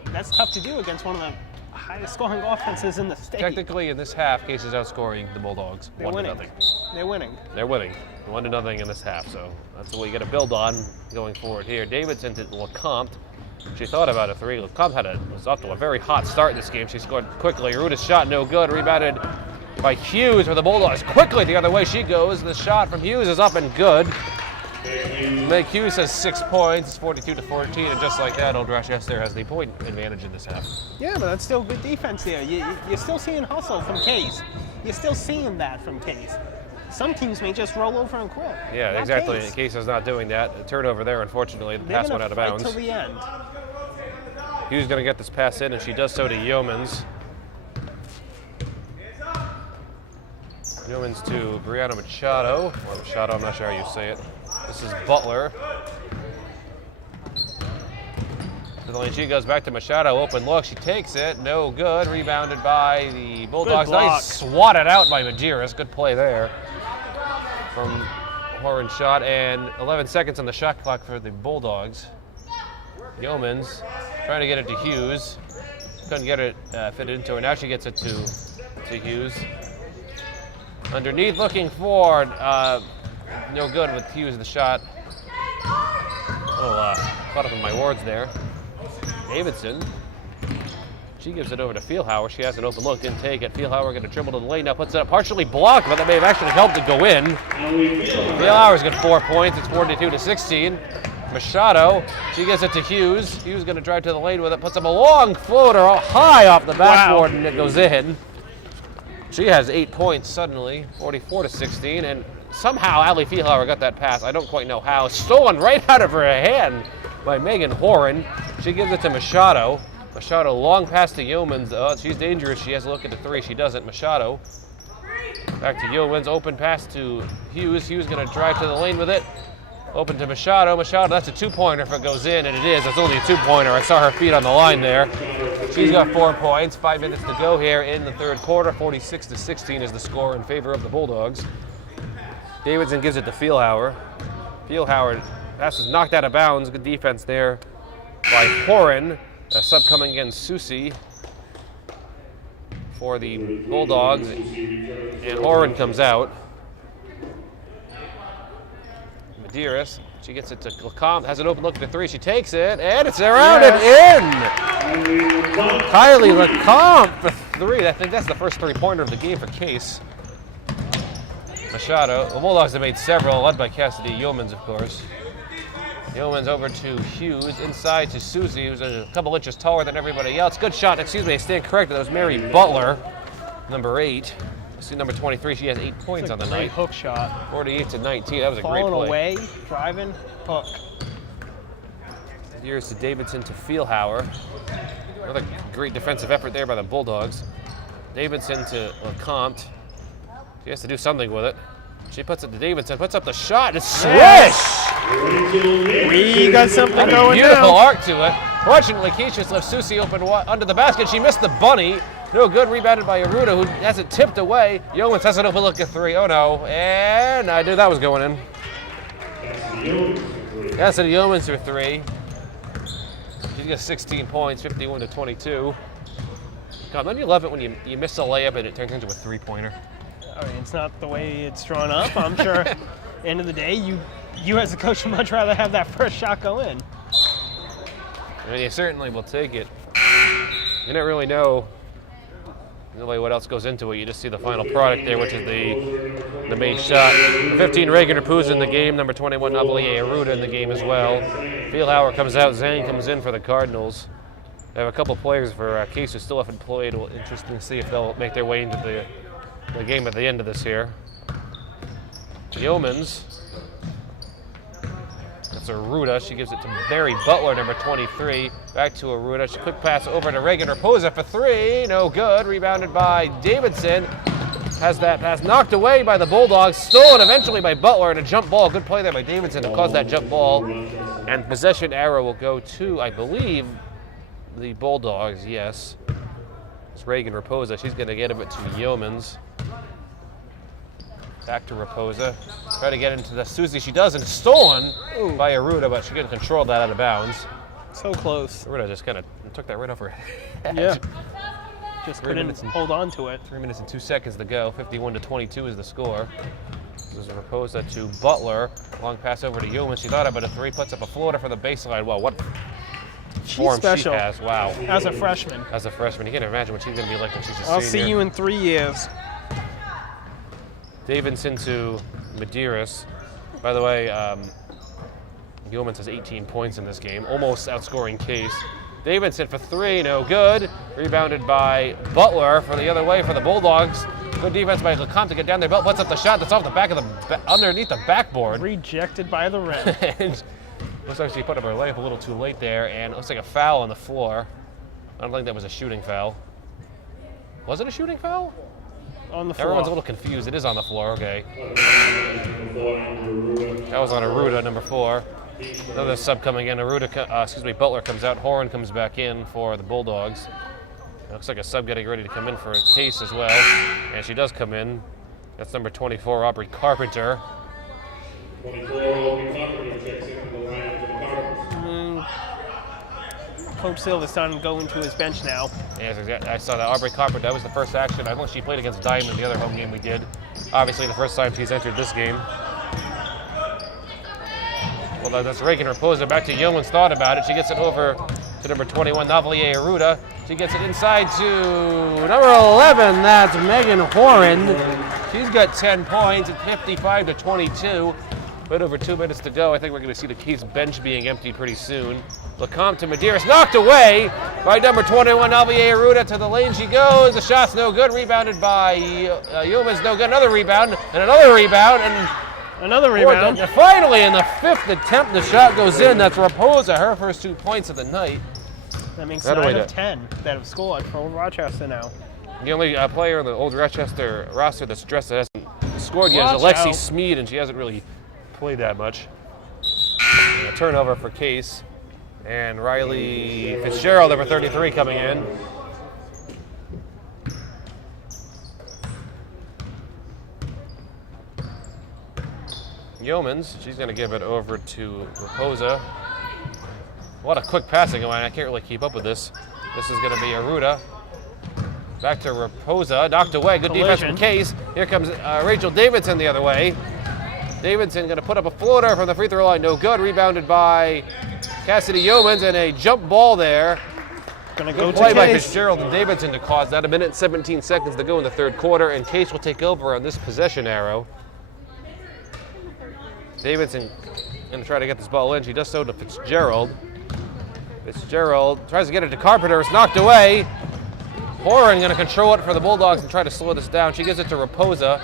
That's tough to do against one of the highest scoring offenses in the state. Technically, in this half, Case is outscoring the Bulldogs 1-0. They're winning. They're winning 1-0 in this half, so that's what you got to build on going forward here. Davidson to LeCompte. She thought about a 3. LeCompte was up to a very hot start in this game. She scored quickly. Aruta's shot no good. Rebounded by Hughes for the Bulldogs. Quickly the other way she goes. The shot from Hughes is up and good. Meg Hughes has 6 points. It's 42-14, and just like that, Old Rochester has the point advantage in this half. Yeah, but that's still good defense there. You're still seeing hustle from Case. You're still seeing that from Case. Some teams may just roll over and quit. Yeah, Not exactly. Case. Case is not doing that. A turnover there, unfortunately. The pass went out of bounds. Till the end. Hughes going to get this pass in, and she does so to Yeomans. Yeomans to Brianna Machado. Or Machado, I'm not sure how you say it. This is Butler. To the lane, she goes back to Machado. Open look. She takes it. No good. Rebounded by the Bulldogs. Nice swatted out by Medeiros. Good play there from Horan shot. And 11 seconds on the shot clock for the Bulldogs. Yeomans trying to get it to Hughes. Couldn't get it fit into her. Now she gets it to Hughes. Underneath looking forward. No good with Hughes the shot. A little caught up in my words there. Davidson. She gives it over to Fieldhauer. She has an open look, didn't take it. Fieldhauer going to dribble to the lane, now puts it up partially blocked, but that may have actually helped it go in. Fieldhauer's got 4 points. It's 42-16. Machado, she gets it to Hughes. Hughes going to drive to the lane with it, puts up a long floater high off the backboard, and it goes in. She has 8 points suddenly, 44-16, and somehow Allie Fieldhauer got that pass. I don't quite know how. Stolen right out of her hand by Megan Horan. She gives it to Machado. Machado long pass to Yeomans. She's dangerous. She has a look at the 3. She doesn't. Machado back to Yeomans. Open pass to Hughes. Hughes going to drive to the lane with it. Open to Machado. Machado, that's a 2-pointer if it goes in, and it is. It's only a 2-pointer. I saw her feet on the line there. She's got 4 points. 5 minutes to go here in the third quarter. 46-16 is the score in favor of the Bulldogs. Davidson gives it to Fieldhauer. Fieldhauer passes knocked out of bounds. Good defense there by Horan. A sub coming against Susie for the Bulldogs. And Horan comes out. Medeiros, she gets it to LeCompte, has an open look at the 3. She takes it, and it's around and in. Kylie LeCompte, the 3. I think that's the first 3-pointer of the game for Case. Machado. The Bulldogs have made several, led by Cassidy Yeomans, of course. Yeomans over to Hughes, inside to Susie, who's a couple inches taller than everybody else. Good shot, excuse me, I stand corrected. That was Mary Butler, number 8. See number 23, she has 8 points on the night. Hook shot. 48-19, that was a great play. Falling away, driving, hook. Here's to Davidson to Fieldhauer. Another great defensive effort there by the Bulldogs. Davidson to LeCompte. She has to do something with it. She puts it to Davidson, puts up the shot, and swish! We got something going Beautiful now. arc to it. Fortunately, Keisha left Susie open under the basket. She missed the bunny. No good, rebounded by Aruda, who has it tipped away. Yeomans has an open look at 3. Oh no, and I knew that was going in. Cassidy Yeomans for three. She gets 16 points, 51 to 22. God, don't you love it when you miss a layup and it turns into a three-pointer? I mean, it's not the way it's drawn up. I'm sure end of the day, you as a coach would much rather have that first shot go in. I mean, you certainly will take it. You don't really know really what else goes into it. You just see the final product there, which is the main shot. 15, Reagan Raposa in the game. Number 21, Navalie Aruda in the game as well. Fieldhauer comes out. Zhang comes in for the Cardinals. They have a couple players for Case who still haven't played. Well, interesting to see if they'll make their way into the game at the end of this here. Yeomans. That's Aruda. She gives it to Mary Butler, number 23. Back to Aruda. She quick pass over to Reagan Raposa for three. No good. Rebounded by Davidson. Has that pass knocked away by the Bulldogs. Stolen eventually by Butler and a jump ball. Good play there by Davidson to cause that jump ball. And possession arrow will go to, I believe, the Bulldogs. Yes. It's Reagan Raposa. She's going to get it to Yeomans. Back to Raposa. Try to get into the Susie. She does, and it's stolen by Aruda, but she couldn't control that out of bounds. So close. Aruda just kind of took that right off her head. Yeah. Just couldn't hold on to it. 3 minutes and 2 seconds to go. 51 to 22 is the score. This is Raposa to Butler. Long pass over to Yeomans. She thought about a three. Puts up a floater for the baseline. Well, what form special. she has. Wow. As a freshman. As a freshman. You can't imagine what she's going to be like when she's a senior. I'll see you in 3 years. Davidson to Medeiros. By the way, Yeomans has 18 points in this game, almost outscoring Case. Davidson for three, no good. Rebounded by Butler for the other way for the Bulldogs. Good defense by LeCompte to get down there. Belt puts up the shot that's off the back of underneath the backboard. Rejected by the rim. And looks like she put up her layup a little too late there, and it looks like a foul on the floor. I don't think that was a shooting foul. Was it a shooting foul? On the floor. Everyone's a little confused. It is on the floor, okay. That was on Aruda, number 4. Another sub coming in. Butler comes out. Horan comes back in for the Bulldogs. It looks like a sub getting ready to come in for a Case as well. And she does come in. That's number 24, Aubrey Carpenter. 24, Aubrey Carpenter checks in for the line for the Cardinals. Coach Silva's starting to go into his bench now. Yes, exactly. I saw that. Aubrey Carpenter, that was the first action. I think she played against Diamond, the other home game we did. Obviously, the first time she's entered this game. Well, that's Reagan Raposa. Back to Yeomans, thought about it. She gets it over to number 21, Navalie Aruda. She gets it inside to number 11. That's Megan Horan. She's got 10 points at 55 to 22. Bit over 2 minutes to go. I think we're going to see the Case bench being emptied pretty soon. LeCompte to Medeiros, knocked away by number 21, Navalie Aruda. To the lane she goes. The shot's no good. Rebounded by Yeomans, no good. Another rebound, and another rebound, and another rebound. And finally, in the 5th attempt, the shot goes in. That's Raposa, her first 2 points of the night. That makes 9 of 10 that have scored for Rochester now. The only player on the old Rochester roster that's dressed that hasn't scored yet is Alexi Smead, and she hasn't really played that much. And a turnover for Case. And Riley Fitzgerald, number 33, coming in. Yeomans, she's going to give it over to Raposa. What a quick passing line. I can't really keep up with this. This is going to be Aruda. Back to Raposa, knocked away. Good defense from Case. Here comes Rachel Davidson the other way. Davidson going to put up a floater from the free throw line. No good. Rebounded by Cassidy Yeomans, and a jump ball there. Going to go to play by Case. Fitzgerald and Davidson to cause that. 1 minute and 17 seconds to go in the 3rd quarter, and Case will take over on this possession arrow. Davidson going to try to get this ball in. She does so to Fitzgerald. Fitzgerald tries to get it to Carpenter. It's knocked away. Horan going to control it for the Bulldogs and try to slow this down. She gives it to Raposa.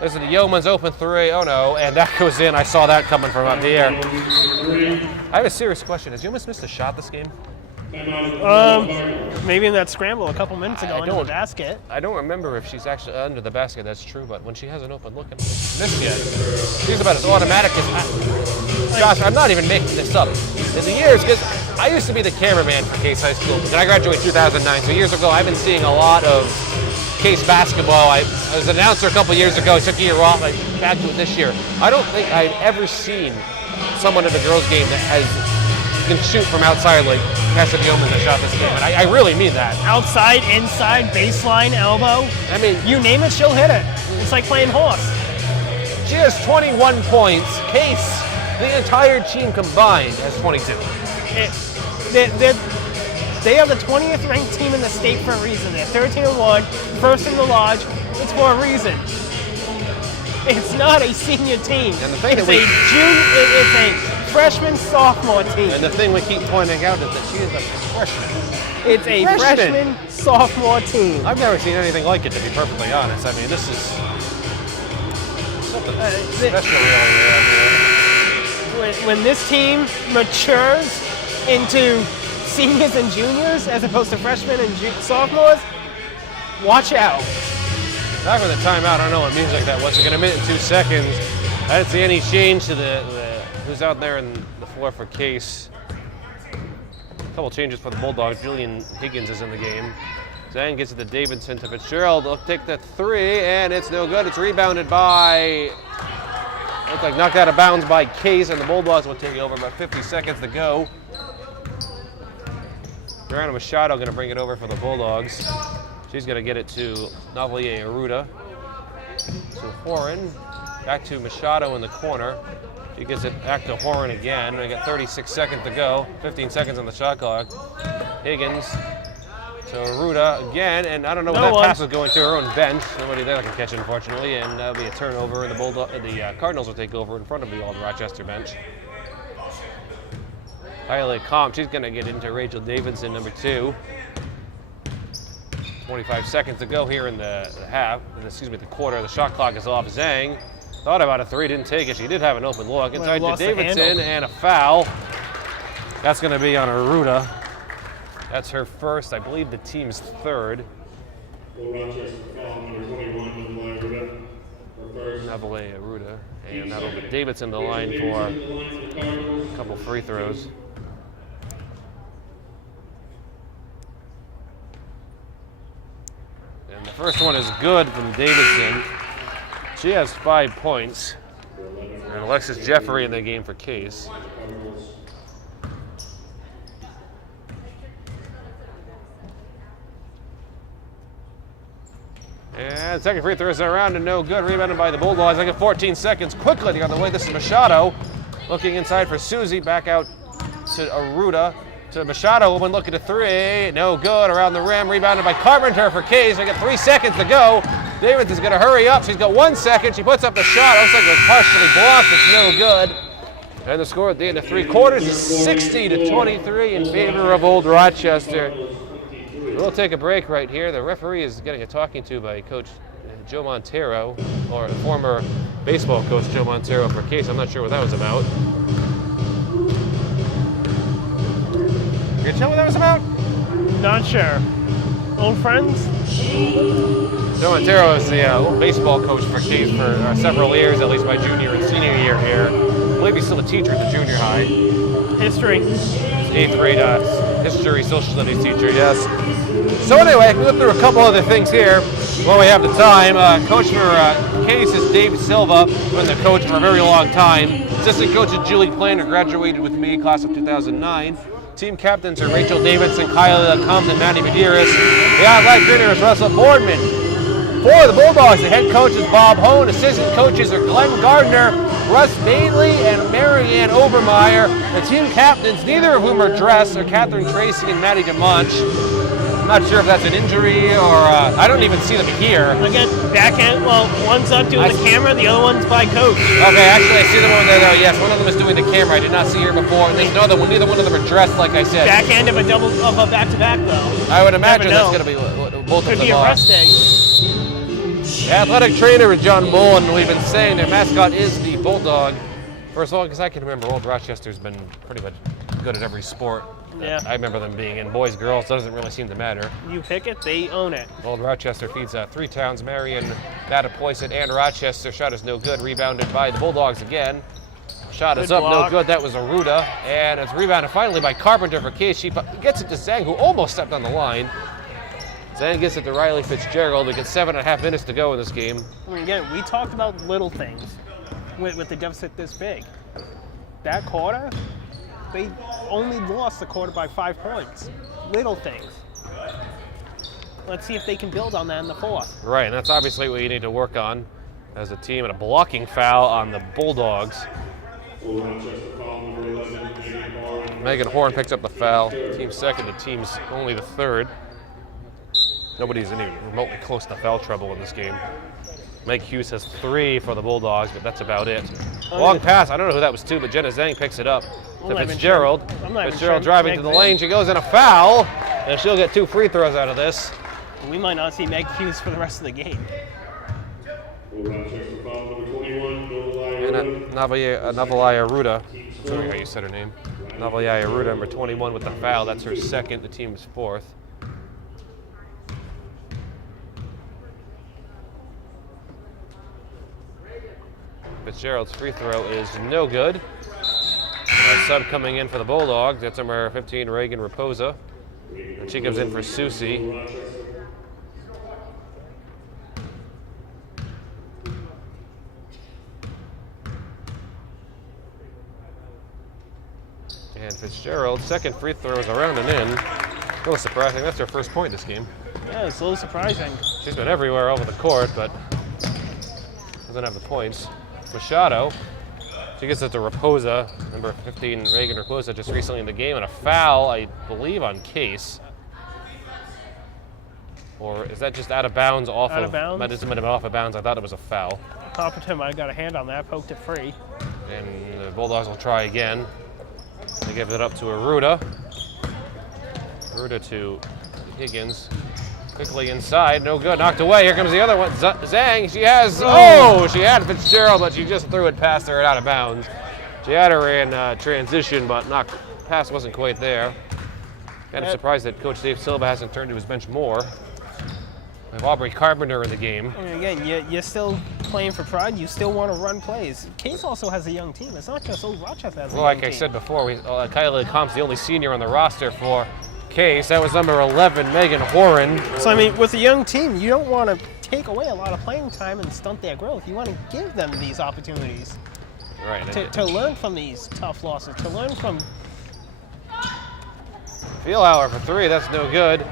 This is the Yeomans open 3. Oh no, and that goes in. I saw that coming from up here. I have a serious question. Has Yeomans missed a shot this game? Maybe in that scramble a couple minutes ago under the basket. I don't remember if she's actually under the basket. That's true, but when she has an open look, and missed yet. She's about as automatic as Josh, I'm not even making this up. In the years, because I used to be the cameraman for Case High School, and I graduated in 2009. So years ago, I've been seeing a lot of Case basketball. I was an announcer a couple years ago. I took a year off. I'm back to it this year. I don't think I've ever seen someone in the girls' game that can shoot from outside like Cassidy Yeoman that shot this game. And I really mean that. Outside, inside, baseline, elbow. I mean, you name it, she'll hit it. It's like playing horse. She has 21 points. Case, the entire team combined, has 22. They are the 20th ranked team in the state for a reason. They're 13-1, first in the lodge. It's for a reason. It's not a senior team. And the thing it's a freshman, sophomore team. And the thing we keep pointing out is that she is a freshman. It's a freshman, sophomore team. I've never seen anything like it, to be perfectly honest. I mean, this is something special, really. When this team matures into seniors and juniors, as opposed to freshmen and sophomores, watch out. Back with the timeout, I don't know what music that was. Like in a minute and 2 seconds. I didn't see any change to the who's out there in the floor for Case. A couple changes for the Bulldogs. Julian Higgins is in the game. Zhang gets it to Davidson to Fitzgerald. They'll take the three, and it's no good. It's rebounded by, looks like knocked out of bounds by Case, and the Bulldogs will take it over. About 50 seconds to go. Joanna Machado going to bring it over for the Bulldogs. She's going to get it to Navalier Aruda. To Horan. Back to Machado in the corner. She gets it back to Horan again. We got 36 seconds to go. 15 seconds on the shot clock. Higgins to Aruda again. And I don't know what that pass is going to her own bench. Nobody there that can catch it, unfortunately. And that'll be a turnover. And the Cardinals will take over in front of the old Rochester bench. Kylie Comp, she's going to get into Rachel Davidson, number 2. 25 seconds to go here in the quarter. The shot clock is off. Zhang thought about a three, didn't take it. She did have an open look. Inside to Davidson, and a foul. That's going to be on Aruda. That's her first, I believe the team's third. Navale Aruda. And that'll be Davidson the line for a couple free throws. And the first one is good from Davidson. She has 5 points. And Alexis Jeffrey in the game for Case. And second free throw is around and no good. Rebounded by the Bulldogs. They get 14 seconds quickly to get on the way. This is Machado looking inside for Susie. Back out to Aruda. To Machado, when looking at three, no good, around the rim, rebounded by Carpenter for Case. We got 3 seconds to go. Davis is going to hurry up. She's got 1 second. She puts up the shot. Looks like it was partially blocked. It's no good. And the score at the end of 3 quarters is 60-23 in favor of Old Rochester. We'll take a break right here. The referee is getting a talking to by Coach Joe Montero, or the former baseball coach Joe Montero for Case. I'm not sure what that was about. You can tell what that was about? Not sure. Old friends? Joe Montero is the old baseball coach for Case for several years, at least my junior and senior year here. I believe he's still a teacher at the junior high. History. 8th grade history, social studies teacher, yes. So anyway, we look through a couple other things here while we have the time. Coach for Case is Dave Silva, been the coach for a very long time. Assistant coach is Julie Planner, graduated with me, class of 2009. Team captains are Rachel Davidson, Kylie Compton, Manny Medeiros. The athletic trainer is Russell Boardman. For the Bulldogs, the head coach is Bob Hone. Assistant coaches are Glenn Gardner, Russ Bailey, and Marianne Obermeyer. The team captains, neither of whom are dressed, are Catherine Tracy and Maddie DeMunch. I'm not sure if that's an injury or I don't even see them here. Again, back end. Well, one's up doing the camera, the other one's by coach. Okay, actually, I see them over there. Though. Yes, one of them is doing the camera. I did not see her before. And there's no other one. Neither one of them are dressed, like I said. Back end of a back-to-back, though. I would imagine that's going to be both of them. Could be a rest day. The athletic trainer is John Bull, and we've been saying their mascot is the Bulldog. First of all, because I can remember, Old Rochester's been pretty much good at every sport. Yeah. I remember them being in. Boys, girls, doesn't really seem to matter. You pick it, they own it. Old Rochester feeds 3 towns, Marion, Mattapoisett, and Rochester. Shot is no good, rebounded by the Bulldogs again. Shot is up, no good. That was Aruda, and it's rebounded finally by Carpenter for Case. She gets it to Zhang, who almost stepped on the line. Zhang gets it to Riley Fitzgerald. We get 7.5 minutes to go in this game. I mean, again, we talked about little things with the deficit this big. that quarter, they only lost the quarter by 5 points. Little things. Let's see if they can build on that in the fourth. Right, and that's obviously what you need to work on as a team, and a blocking foul on the Bulldogs. Megan Horn picks up the foul. Team's second, the team's only the third. Nobody's any remotely close to foul trouble in this game. Meg Hughes has 3 for the Bulldogs, but that's about it. Long pass, I don't know who that was to, but Jenna Zhang picks it up to Fitzgerald. Fitzgerald driving to the lane, she goes in a foul, and she'll get 2 free throws out of this. We might not see Meg Hughes for the rest of the game. And Navalaya Ruda, sorry how you said her name. Navalaya Ruda, number 21 with the foul, that's her second, the team's fourth. Fitzgerald's free throw is no good. A sub coming in for the Bulldogs, that's number 15, Reagan Raposa. And she comes in for Susie. And Fitzgerald's second free throw is around and in. A little surprising, that's her first point this game. Yeah, it's a little surprising. She's been everywhere over the court, but doesn't have the points. Machado, she gets it to Raposa, number 15, Reagan Raposa, just recently in the game, and a foul, I believe, on Case. Or is that just out of bounds? Out of bounds? That might have been off of bounds. I thought it was a foul. Copperton might have got a hand on that, poked it free. And the Bulldogs will try again. They give it up to Aruda. Aruda to Higgins. Quickly inside, no good, knocked away. Here comes the other one, Zhang. She has, she had Fitzgerald, but she just threw it past her and out of bounds. She had her in transition, but pass wasn't quite there. Kind of surprised that Coach Dave Silva hasn't turned to his bench more. We have Aubrey Carpenter in the game. I mean, again, you're still playing for pride. You still want to run plays. Case also has a young team. It's not just Old Rochester has a young team. Like I said before, Kylie Comp's the only senior on the roster for Case. That was number 11, Megan Horan. So, I mean, with a young team, you don't want to take away a lot of playing time and stunt their growth. You want to give them these opportunities. Right. To learn from these tough losses, to learn from... Feelhauer for 3, that's no good.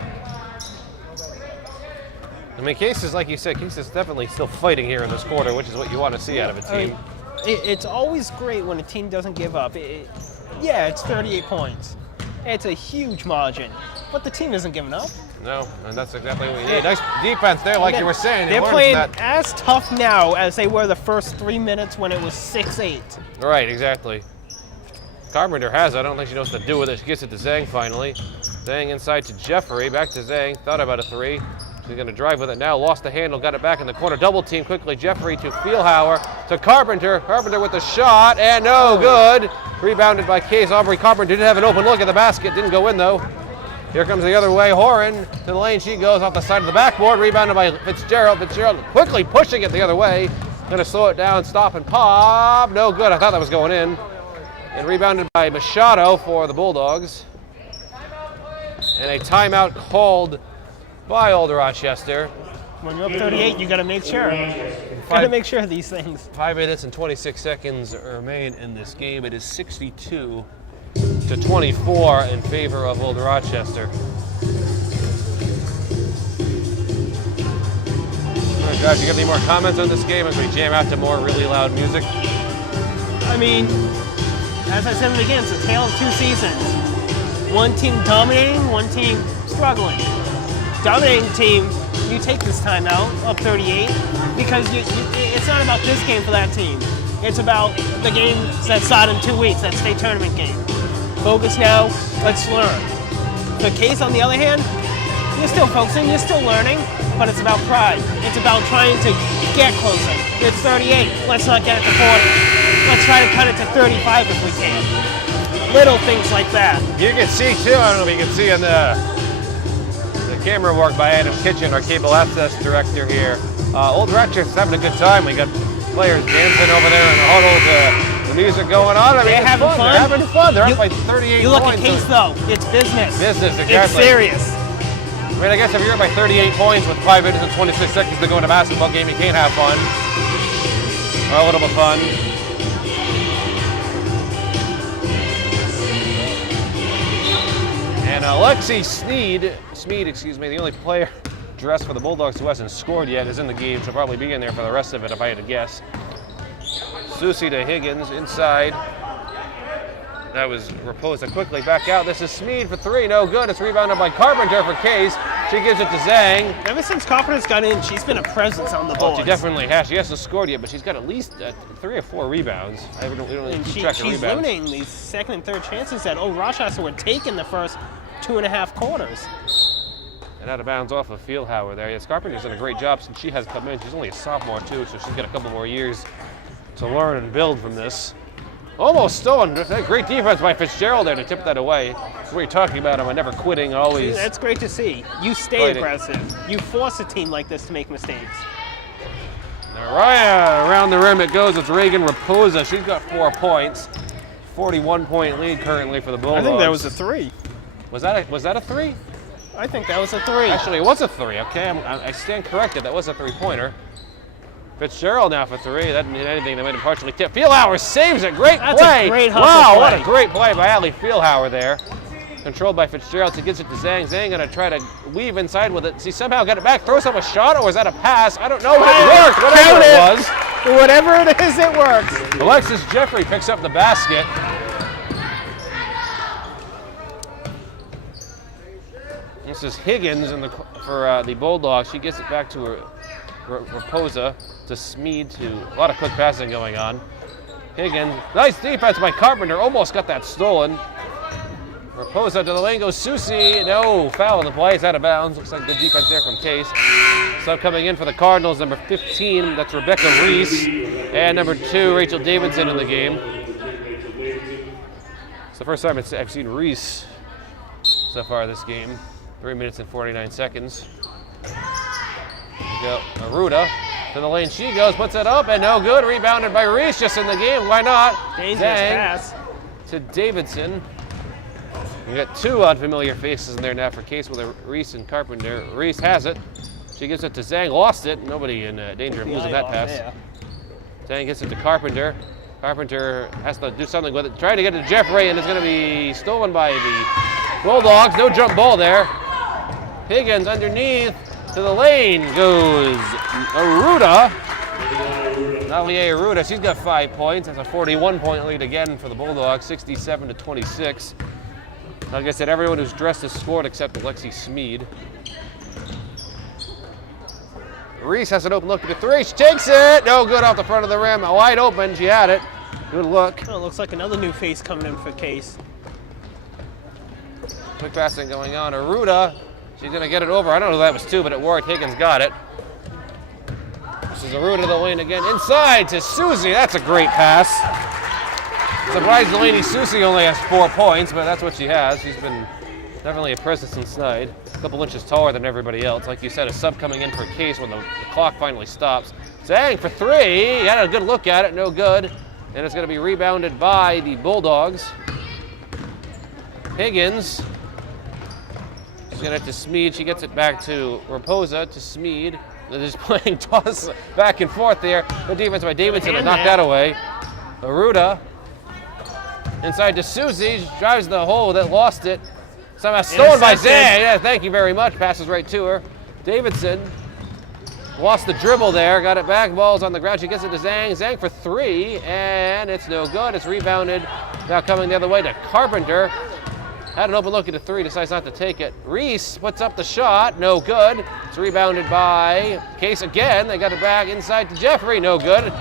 I mean, Case is, like you said, Case is definitely still fighting here in this quarter, which is what you want to see out of a team. It's always great when a team doesn't give up. Yeah, it's 38 points. It's a huge margin, but the team isn't giving up. No, and that's exactly what you need. Nice defense there, like you were saying. They're playing as tough now as they were the first 3 minutes when it was 6-8. Right, exactly. Carpenter has it. I don't think she knows what to do with it. She gets it to Zhang finally. Zhang inside to Jeffrey. Back to Zhang. Thought about a 3. She's going to drive with it now. Lost the handle. Got it back in the corner. Double team quickly. Jeffrey to Feelhauer to Carpenter. Carpenter with the shot and no good. Rebounded by Case. Aubrey Carpenter did have an open look at the basket. Didn't go in though. Here comes the other way. Horan to the lane. She goes off the side of the backboard. Rebounded by Fitzgerald. Fitzgerald quickly pushing it the other way. Going to slow it down. Stop and pop. No good. I thought that was going in. And rebounded by Machado for the Bulldogs. And a timeout called by Old Rochester. When you're up 38, you got to make sure. Got to make sure of these things. 5 minutes and 26 seconds remain in this game. It is 62-24 in favor of Old Rochester. All right, guys, you got any more comments on this game as we jam out to more really loud music? I mean, as I said in the game, it's a tale of 2 seasons. One team dominating, one team struggling. Dominating team, you take this time out, up 38, because it's not about this game for that team. It's about the game that's out in 2 weeks, that state tournament game. Focus now, let's learn. The Case, on the other hand, you're still focusing, you're still learning, but it's about pride. It's about trying to get closer. It's 38, let's not get it to 40. Let's try to cut it to 35 if we can. Little things like that. You can see too, I don't know if you can see on the camera work by Adam Kitchen, our cable access director here. Old Rochester's having a good time. We got players dancing over there in the huddle, the music going on. I mean, they're having fun. They're having fun. They're up by 38 You look points. at Case though, it's business. Business, exactly. It's serious. I mean, I guess if you're up by 38 points with 5 minutes and 26 seconds to go in a basketball game, you can't have fun. Or a little bit of fun. And Alexi Smeed, excuse me, the only player dressed for the Bulldogs who hasn't scored yet is in the game. She'll probably be in there for the rest of it if I had to guess. Susie to Higgins inside. That was Raposa quickly back out. This is Smeed for three, no good. It's rebounded by Carpenter for Case. She gives it to Zhang. Ever since Carpenter's got in, she's been a presence on the boards. She definitely has. She hasn't scored yet, but she's got at least 3 or 4 rebounds. We don't really keep track of She's rebounds. limiting these second and third chances that Rochester were taking the first 2.5 quarters. And out of bounds off of Fieldhauer there. Yes, Carpenter's done a great job since she has come in. She's only a sophomore too, so she's got a couple more years to learn and build from this. Almost stolen. Great defense by Fitzgerald there to tip that away. That's what you're talking about. I'm never quitting, always. That's great to see. You stay fighting. aggressive. You force a team like this to make mistakes. Right around the rim it goes. It's Reagan Raposa. She's got 4 points. 41-point lead currently for the Bulldogs. I think that was a 3. Was that a 3? I think that was a 3. Actually, it was a 3. Okay, I stand corrected. That was a 3-pointer. Fitzgerald now for 3. That didn't hit anything. They made him partially tip. Fieldhauer saves it. Great That's play. A great hustle wow, play. what a great play by Allie Fieldhauer there. Controlled by Fitzgerald. She gives it to Zhang. Zhang gonna try to weave inside with it. She somehow got it back. Throws up a shot, or was that a pass? I don't know. It worked. Whatever it was. Whatever it is, it works. Alexis Jeffrey picks up the basket. This is Higgins for the Bulldogs. She gets it back to her. Raposa to Smeed to a lot of quick passing going on. Higgins, nice defense by Carpenter, almost got that stolen. Raposa to the lane goes Susie, no foul on the play, it's out of bounds. Looks like good defense there from Case. Sub coming in for the Cardinals, number 15, that's Rebecca Reese. And number 2, Rachel Davidson in the game. It's the first time I've seen Reese so far this game. 3 minutes and 49 seconds. Go Aruda to the lane. She goes, puts it up, and no good. Rebounded by Reese, just in the game. Why not? Dangerous Zhang pass. to Davidson. We got 2 unfamiliar faces in there now for Case with Reese and Carpenter. Reese has it. She gives it to Zhang. Lost it. Nobody in danger of losing that pass. Yeah. Zhang gets it to Carpenter. Carpenter has to do something with it. Trying to get it to Jeffrey, and it's going to be stolen by the Bulldogs. No jump ball there. Higgins underneath. To the lane goes Aruda. Nalia Aruda, she's got 5 points. That's a 41-point lead again for the Bulldogs, 67-26. Like I said, everyone who's dressed has scored except Alexi Smeed. Reese has an open look at the 3. She takes it. No good off the front of the rim. Wide open. She had it. Good look. Oh, looks like another new face coming in for Case. Quick passing going on. Aruda. She's going to get it over. I don't know if that was 2, but it worked. Higgins got it. This is Aruda to the lane again. Inside to Susie. That's a great pass. Surprised Delaney Susie only has 4 points, but that's what she has. She's been definitely a presence inside. A couple inches taller than everybody else. Like you said, a sub coming in for Case when the clock finally stops. Zhang for 3. He had a good look at it. No good. And it's going to be rebounded by the Bulldogs. Higgins. She's going to have to Smeed. She gets it back to Raposa, to Smeed. They're just playing toss back and forth there. The defense by Davidson to knock that away. Aruda. Inside to Susie. She drives the hole that lost it. Somehow stolen by Zhang. Yeah, thank you very much. Passes right to her. Davidson lost the dribble there. Got it back. Ball's on the ground. She gets it to Zhang. Zhang for 3. And it's no good. It's rebounded. Now coming the other way to Carpenter. Had an open look at the 3, decides not to take it. Reese puts up the shot, no good. It's rebounded by Case again. They got it back inside to Jeffrey, no good.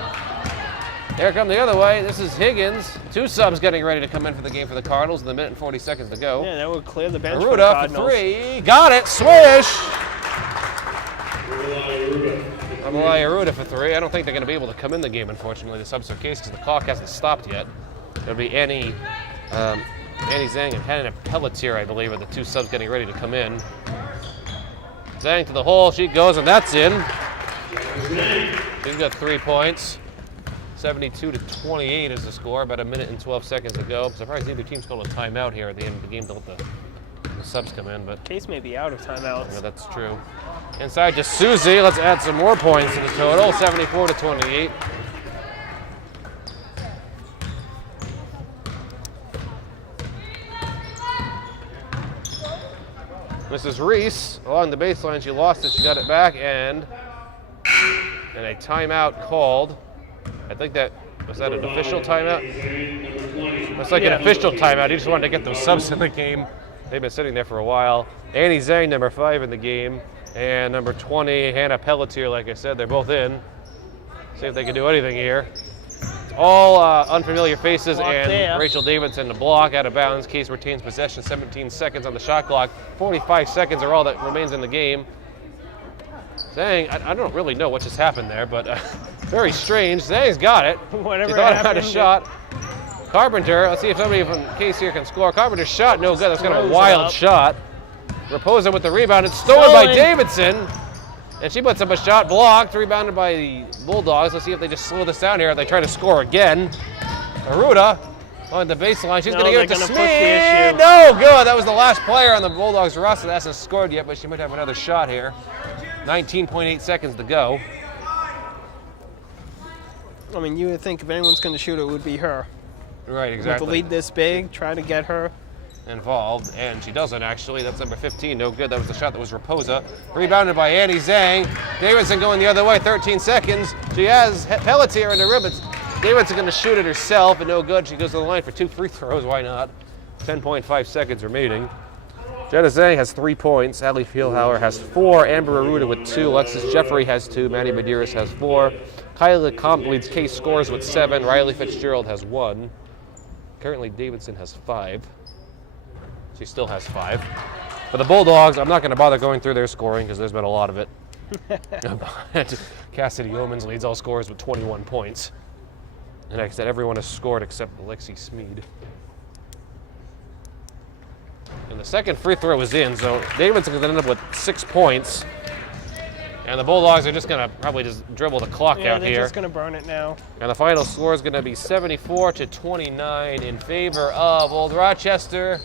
Here come the other way. This is Higgins. 2 subs getting ready to come in for the game for the Cardinals with 1 minute and 40 seconds to go. Yeah, that would clear the bench for the Aruda Cardinals. for 3. Got it. Swish. Amalai Aruda for 3. I don't think they're going to be able to come in the game, unfortunately, the subs are Case, because the clock hasn't stopped yet. It'll be Annie Zhang and Hannah Pelletier, I believe, are the 2 subs getting ready to come in. Zhang to the hole. She goes, and that's in. She's got 3 points. 72-28 is the score. About 1 minute and 12 seconds to go. I'm surprised neither team's called a timeout here at the end of the game to let the subs come in, but Case may be out of timeouts. yeah, that's true. Inside to Susie. Let's add some more points to the total. 74-28. Mrs. Reese along the baseline. She lost it. She got it back, and a timeout called. I think was that an official timeout? It's like an official timeout. He just wanted to get those subs in the game. They've been sitting there for a while. Annie Zhang, number 5 in the game, and number 20, Hannah Pelletier. Like I said, they're both in. See if they can do anything here. All unfamiliar faces, Block and there. Rachel Davidson, the block out of bounds. Case retains possession, 17 seconds on the shot clock. 45 seconds are all that remains in the game. Zhang, I don't really know what just happened there, but very strange. Zhang's got it. Whatever She thought it had a happened. shot. Carpenter, let's see if somebody from Case here can score. Carpenter's shot, no good. That's kind of a Throws it wild up. shot. Raposa with the rebound. It's stolen by Davidson. And she puts up a shot blocked, rebounded by the Bulldogs. Let's see if they just slow this down here if they try to score again. Aruda on the baseline. She's going to give it to they're gonna push the Smith. issue. No, good. That was the last player on the Bulldogs roster that hasn't scored yet, but she might have another shot here. 19.8 seconds to go. I mean, you would think if anyone's going to shoot, it would be her. Right, With exactly. the lead this big, try to get her. Involved, and she doesn't actually. That's number 15, no good. That was the shot that was Raposa. Rebounded by Annie Zhang. Davidson going the other way, 13 seconds. She has Pelletier in the rivets. Davidson going to shoot it herself, and no good. She goes to the line for 2 free throws, why not? 10.5 seconds remaining. Jenna Zhang has 3 points. Allie Fieldhauer has 4. Amber Aruda with 2. Alexis Jeffrey has 2. Maddie Medeiros has 4. Kyla Comp leads Case scores with 7. Riley Fitzgerald has 1. Currently, Davidson has 5. She still has 5. For the Bulldogs, I'm not going to bother going through their scoring because there's been a lot of it. Cassidy Yeomans leads all scorers with 21 points. And like I said, everyone has scored except Alexi Smead. And the second free throw is in, so Davidson's going to end up with 6 points. And the Bulldogs are just going to probably just dribble the clock Yeah, out they're here. just going to burn it now. And the final score is going to be 74-29 in favor of Old Rochester.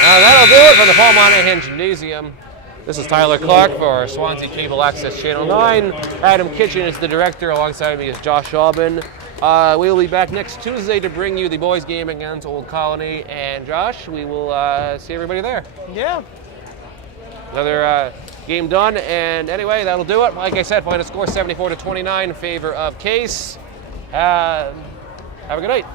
That'll do it for the Paul Monahan Gymnasium. This is Tyler Clark for Swansea Cable Access Channel 9. Adam Kitchen is the director. Alongside me is Josh Aubin. We will be back next Tuesday to bring you the boys' game against Old Colony. And Josh, we will see everybody there. Yeah. Another game done. And anyway, that'll do it. Like I said, final score 74-29 in favor of Case. Have a good night.